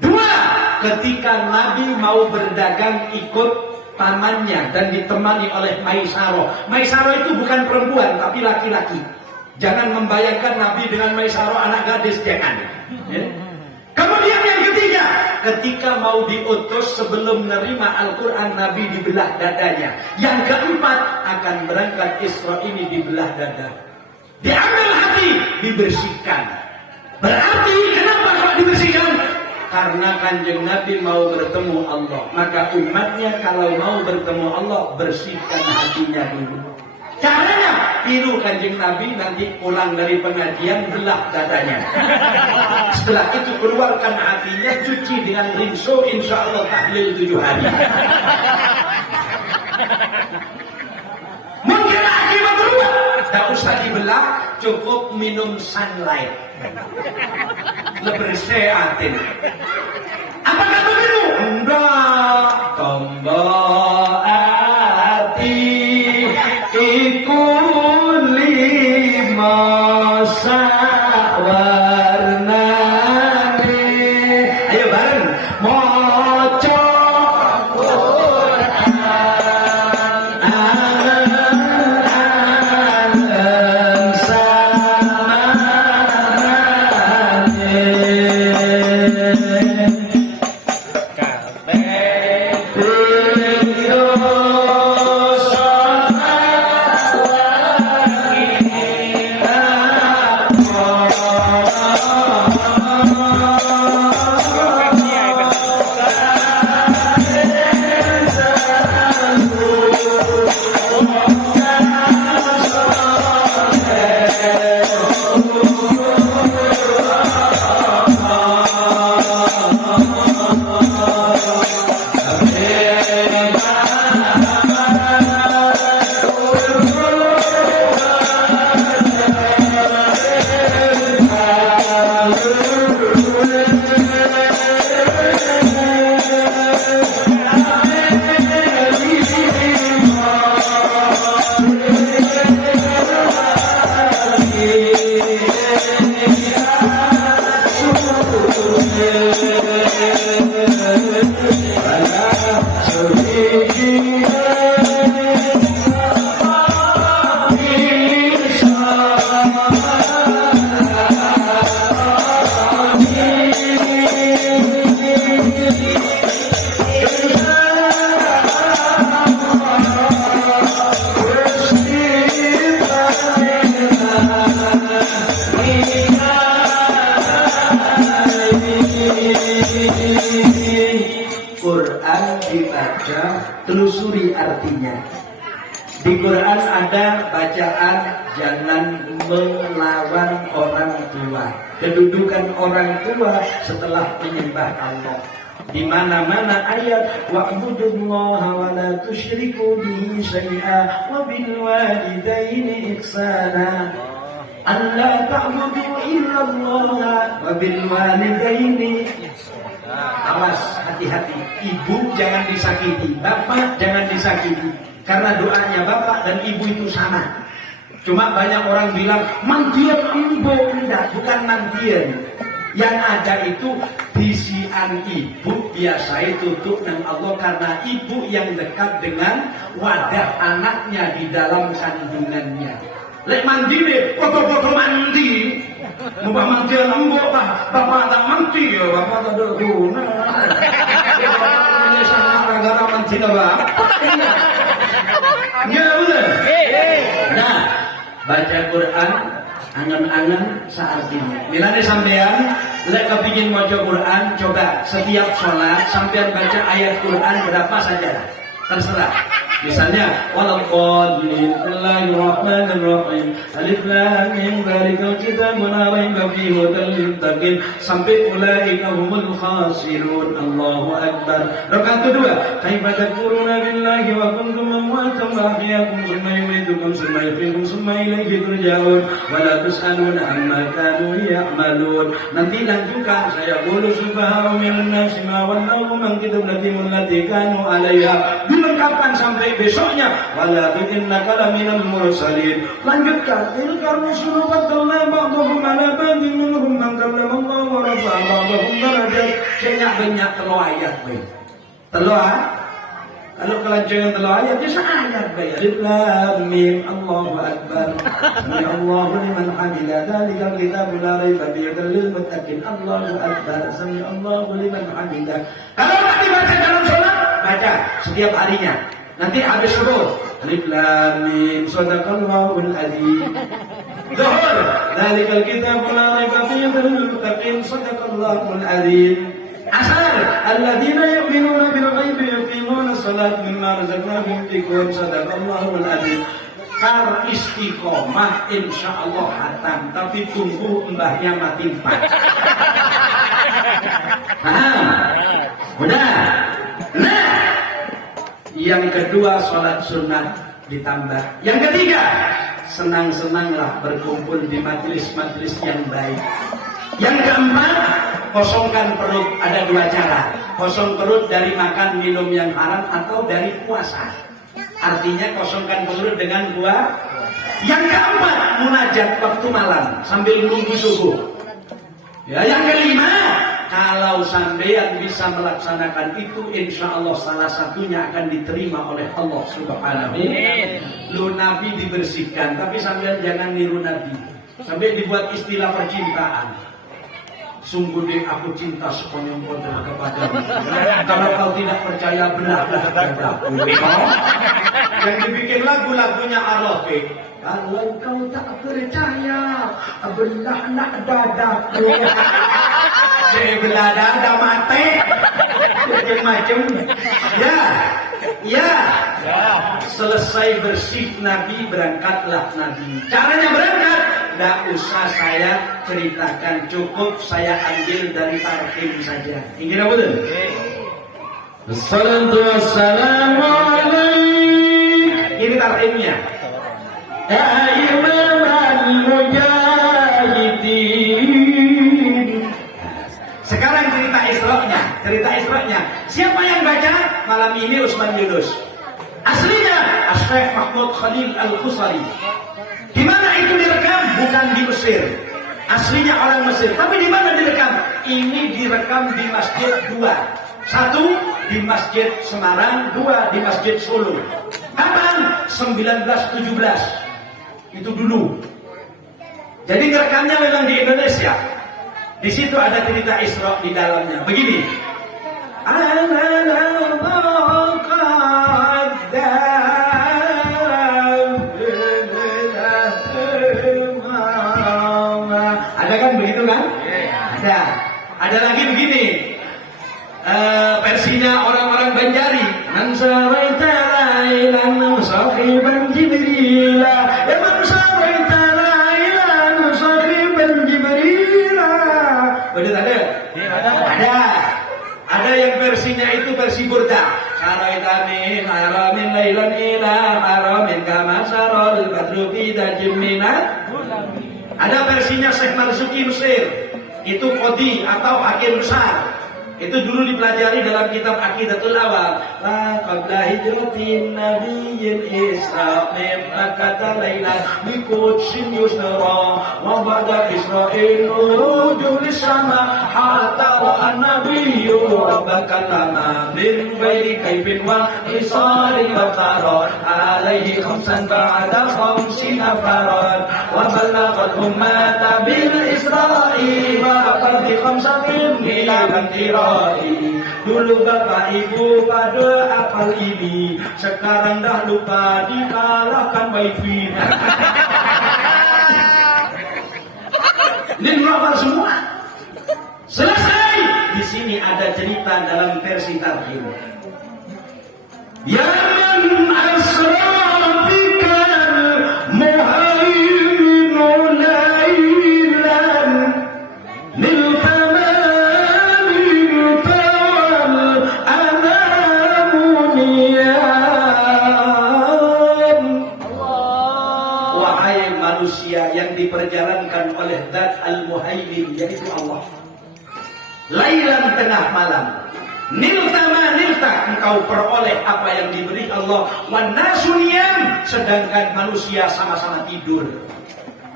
2, ketika Nabi mau berdagang ikut pamannya dan ditemani oleh Maisaro. Maisaro itu bukan perempuan tapi laki-laki. Jangan membayangkan Nabi dengan Maisaro anak gadis, jangan. Ya. Kemudian yang ketiga, ketika mau diutus sebelum menerima Al-Quran, Nabi dibelah dadanya. Yang keempat, akan berangkat Isra ini dibelah dada. Diambil hati, dibersihkan. Berarti kenapa kalau dibersihkan? Karena Kanjeng Nabi mau bertemu Allah. Maka umatnya kalau mau bertemu Allah, bersihkan hatinya dulu. Caranya, tiru Kanjeng Nabi, nanti pulang dari pengajian, belah dadanya. Setelah itu keluarkan hatinya, cuci dengan rinso, insya Allah tahlil 7 hari. Mungkin akibat rumah, tak usah dibelah, cukup minum sunlight. Lebih sehatin. Apakah begitu? Enggak. Tombol hati iku lima sawarnane. Ayo bareng. Moco baca, telusuri artinya. Di Quran ada bacaan jangan melawan orang tua. Kedudukan orang tua setelah menyembah Allah. Di mana-mana ayat wa'budullaha wa la tusyriku bihi syai'a wa bil walidaini ihsana. Alla ta'budu illallah wa bil walidaini. Awas, hati-hati. Ibu jangan disakiti, bapak jangan disakiti. Karena doanya bapak dan ibu itu sama. Cuma banyak orang bilang mantian embo, tidak, bukan mantian. Yang ada itu bisian ibu biasa itu tutup dengan Allah karena ibu yang dekat dengan wadah anaknya di dalam kandungannya. Lek mandi deh, foto-foto mandi. Mbak mandi embo, bapak tak mandi ya, bapak tak ada guna. Bapak ini sama gara-gara mandi lah. Ya betul. Nah, baca Quran angan-angan seartinya. Milane sampean lek kepingin maca Quran, coba setiap sholat sampean baca ayat Quran berapa saja. Terserah. Misalnya walaqadin Bismillahirrahmanirrahim Alif lam mim zalikal kitabun la raiba fihi hudal lil muttaqin sampai ulaika humul khasirun. Allahu akbar. Rakaat kedua, kaifa takfuruna billahi wa kuntum amwatan wa ahyakum thumma yumitukum thumma yuhyikum thumma ilaihi turja'un wa la tus'aluna amma kanu ya'malun. Nanti lanjutkan saya qulu subhanahu min nafsi ma wallahu man kitabatin allati kanu 'alaiha. Dilengkapkan sampai besoknya walakin innaka laminal mursalin. Lanjutkan tilkar rusulu faddalna ba'dahum 'ala ba'din minhum man kallama Allah wa rafa'a ba'dahum darajat. Banyak telo ayat bae. Telo kalau kelanjangan telo ayat bisa ayat bae. Alif lam mim Allahu akbar. Sami Allahu liman hamida. Dzalikal kitabu la raiba fihi lil muttaqin. Allahu akbar. Sami Allahu liman hamida. Kalau tak dibaca dalam salat, baca setiap harinya. Nanti habis subuh Alif lam mim sadaqallahul adzim. Zuhur dzalikal kitabu la raiba fihi lil muttaqin. Sadaqallahul adzim. Asar alladzina yu'minuna bil ghaibi yuqimuna shalat mimma razaqnahum yunfiqun. Sadaqallahul adzim. Kar istiqomah insyaallah hatam, tapi tunggu mbahnya mati 4. Paham? Udah. Nah, yang kedua sholat sunnah ditambah. Yang ketiga, senang-senanglah berkumpul di majelis-majelis yang baik. Yang keempat, kosongkan perut. Ada 2 cara. Kosong perut dari makan minum yang haram atau dari puasa. Artinya kosongkan perut dengan buah. Yang keempat, munajat waktu malam sambil nunggu subuh. Ya, yang kelima, kalau sampean bisa melaksanakan itu, insya Allah salah satunya akan diterima oleh Allah Subhanahu. Lu Nabi dibersihkan, tapi sampean jangan niru Nabi. Sampai dibuat istilah percintaan. Sungguh deh aku cinta sekonyong-konyong kepadamu. Kalau kau tidak percaya, belah-belah dadaku. Yang dibikin lagu-lagunya Arabic. Kalau kau tak percaya, belahlah dadaku. Sebelah dada mati. Macam-macam. Ya. Selesai bersih Nabi, berangkatlah Nabi. Caranya berangkat, tidak usah saya ceritakan, cukup saya ambil dari tarhim saja. Ingin apa betul? Wassalatu wassalamu alaik. Ini tarhimnya. Ya imam al-mujahidin. Sekarang cerita Isra-nya. Siapa yang baca? Malam ini Usman Yunus. Aslinya Syekh Mahmud Khalil Al-Khusari. Di mana itu direkam? Bukan di Mesir. Aslinya orang Mesir. Tapi di mana direkam? Ini direkam di Masjid 2. 1 di Masjid Semarang, 2 di Masjid Solo. Kapan? 1917. Itu dulu. Jadi rekamnya memang di Indonesia. Di situ ada cerita Isra di dalamnya. Begini. Ada kan begitu kan? Ada. Ada lagi begini. Versinya orang-orang Banjari. Man min haramin lailan ila haramin kama sarol badru fi tajminat. Ada versinya Syekh Marzuki Mesir. Itu qadi atau hakim besar. Itu dulu dipelajari dalam kitab Aqidatul Awam. Qabla hijratin nabiyyin Isra min Makkah lailan bi qudsin yusra wa ba'da Isra'il nurujul sama hatta an-nabiyyu rabbaka lama min ghairi kaifin wa isari wa qarar alaihi khamsan ba'da khamsina farad wa ballagha al-ummata bil Isra'i wa fardi khamsatin ila mantira. Dulu bapak ibu pada apal ini, sekarang dah lupa dikalahkan wifi. Ini hafal semua. Selesai. Di sini ada cerita dalam versi tarhim. Yaman asrafikal muhaiminu lailan yang diperjalankan oleh Zat Al-Muhaimin, yaitu Allah. Lailan tengah malam, nilta engkau peroleh apa yang diberi Allah. Wan nasu niyam, sedangkan manusia sama-sama tidur.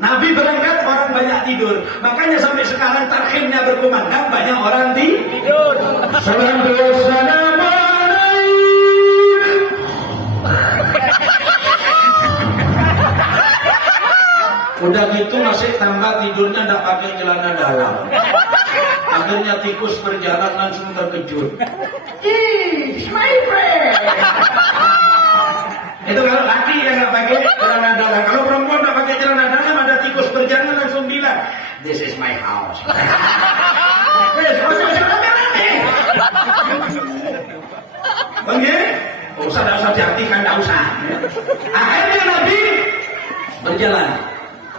Nabi berangkat, orang banyak tidur. Makanya sampai sekarang tarhimnya berkumandang, banyak orang tidur. Udah gitu masih tambah tidurnya nggak pakai celana dalam. Akhirnya tikus berjalan langsung terkejut. It's my friend. Itu kalau laki yang nggak pakai celana dalam. Kalau perempuan nggak pakai celana dalam, ada tikus berjalan langsung bilang, this is my house. Bangke, usah diartikan, nggak usah. Akhirnya Nabi berjalan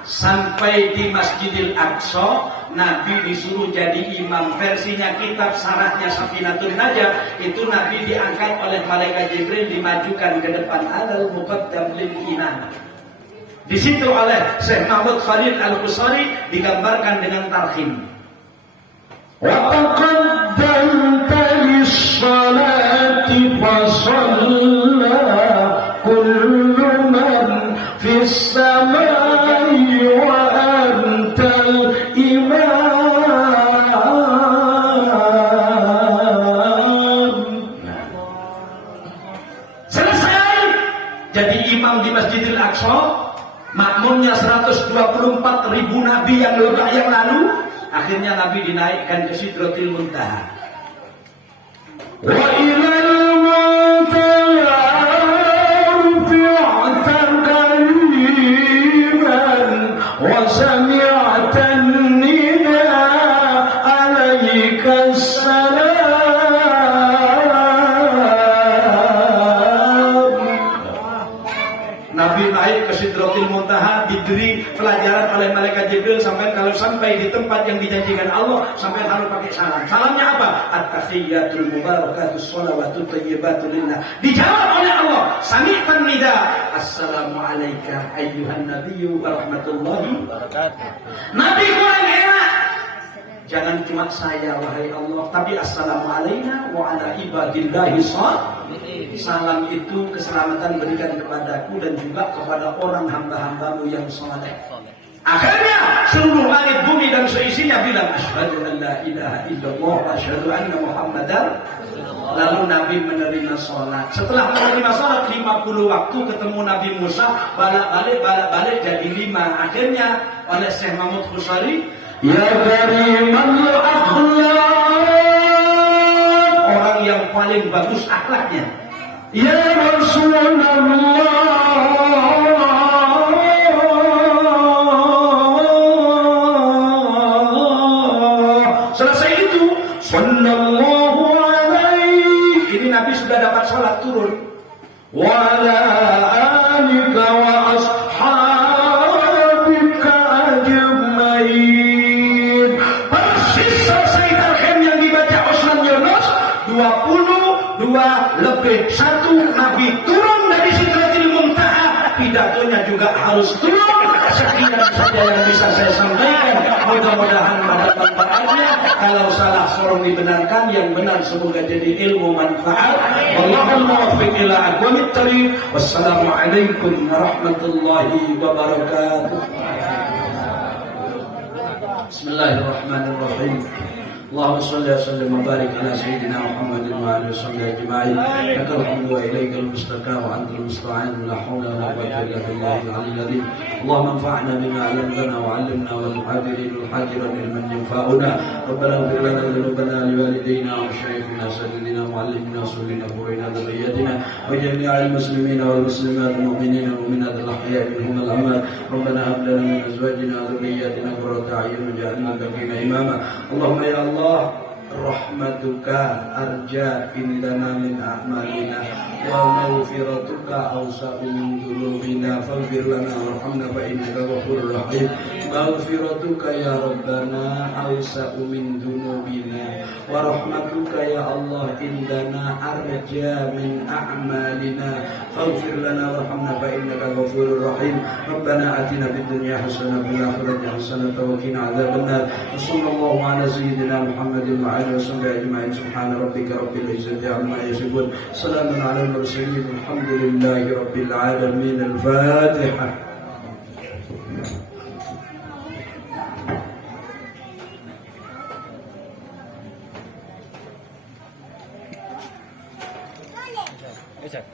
sampai di Masjidil Aqsa. Nabi disuruh jadi imam. Versinya kitab sarahnya Safinatul Najah, itu Nabi diangkat oleh malaikat Jibril, dimajukan ke depan. Alal muqaddam lil imam. Di situ oleh Syekh Mahmud Khalil Al-Qusari digambarkan dengan tarhim. Wa taqaddamta lis-salati fa shalla kullu man fis samai wa antal imam. Selesai jadi imam di Masjidil Aqsa. Makmumnya 124.000 nabi yang lalu. Akhirnya Nabi dinaikkan ke Sidratil Muntaha. Wa ilal muntaha rufi'ata kariman wa sami'atan nida alaika salam. Nabi naik ke Sidratil Muntaha, diberi pelajaran oleh malaikat Jibril sampai kalau sampai di tempat yang dijanjikan Allah, sampai harus pakai salam. Salamnya apa? At-tahiyyatul mubarakatus shalawatut thayyibatu lillah. Dijawab oleh Allah, sami'tan nida, assalamu alayka ayyuhan nabiyyu wa rahmatullahi wabarakatuh. Nabi kurang enak. Jangan cuma saya wahai Allah, tapi assalamu alayna wa ala ibadillahi sholihin. Salam itu keselamatan berikan kepadaku dan juga kepada orang hamba-hambamu yang saleh. Akhirnya seluruh langit bumi dan seisinya bilang asyhadu an la ilaha illallah wa asyhadu anna muhammadar. Lalu Nabi menerima sholat. Setelah menerima sholat 50 waktu ketemu Nabi Musa, balik jadi 5. Akhirnya oleh Syekh Mahmud Khusari, ya kariman akhlak, orang yang paling bagus akhlaknya. Ya Rasulullah, selesai itu sallallahu alaihi, ini Nabi sudah dapat sholat turun. Wa ala alika wa ashabika ajmain. Persis selesai tarhim yang dibaca Osman Yunus, 22 lebih 1 Nabi terus turun. Sekian saja yang bisa saya sampaikan. Mudah-mudahan ada manfaatnya. Kalau salah sorong dibenarkan, yang benar semoga jadi ilmu manfaat. Wallahul muwaffiq ila aqwamit thoriq. Wassalamualaikum warahmatullahi wabarakatuh. Bismillahirrahmanirrahim. اللهم صل وسلم وبارك على سيدنا محمد وعلى اله وصحبه اجمعين. لك الحمد واليك المستكى وانت المستعان ولا حول ولا قوه الا بالله العلي العظيم. اللهم انفعنا بما علمتنا وعلمنا والحاضرين والحاضرين ممن ينفعنا. ربنا اغفر لنا ذنوبنا لوالدينا ومشايخنا سيدنا ومعلمنا وسولنا فوقنا ذريتنا وجميع المسلمين والمسلمات المؤمنين والمؤمنات الاحياء منهم الاموات. ربنا هب لنا من ازواجنا وذرياتنا قرة اعين واجعلنا للمتقين اماما. اللهم يا الله rahmatuka arja indana min a'malina wa maghfiratuka awsa'u min dhunubina faghfir lana warhamna fa innaka ghafurur rahim. Maghfiratuka ya rabbana awsa'u min dhunubina wa rahmatuka ya Allah indana arja min a'malina faghfir lana warhamna fa innaka ghafurur rahim. Rabbana atina fid dunya hasanah wa fil akhirati hasanah wa qina adzabannar. Sallallahu ala sayyidina Muhammadin wa alihi wasallam ajma'in. Subhana rabbika rabbil izzati amma yasifun. Salamun alal mursalin. Alhamdulillahi rabbil alamin. Al-Fatihah. Ustaz.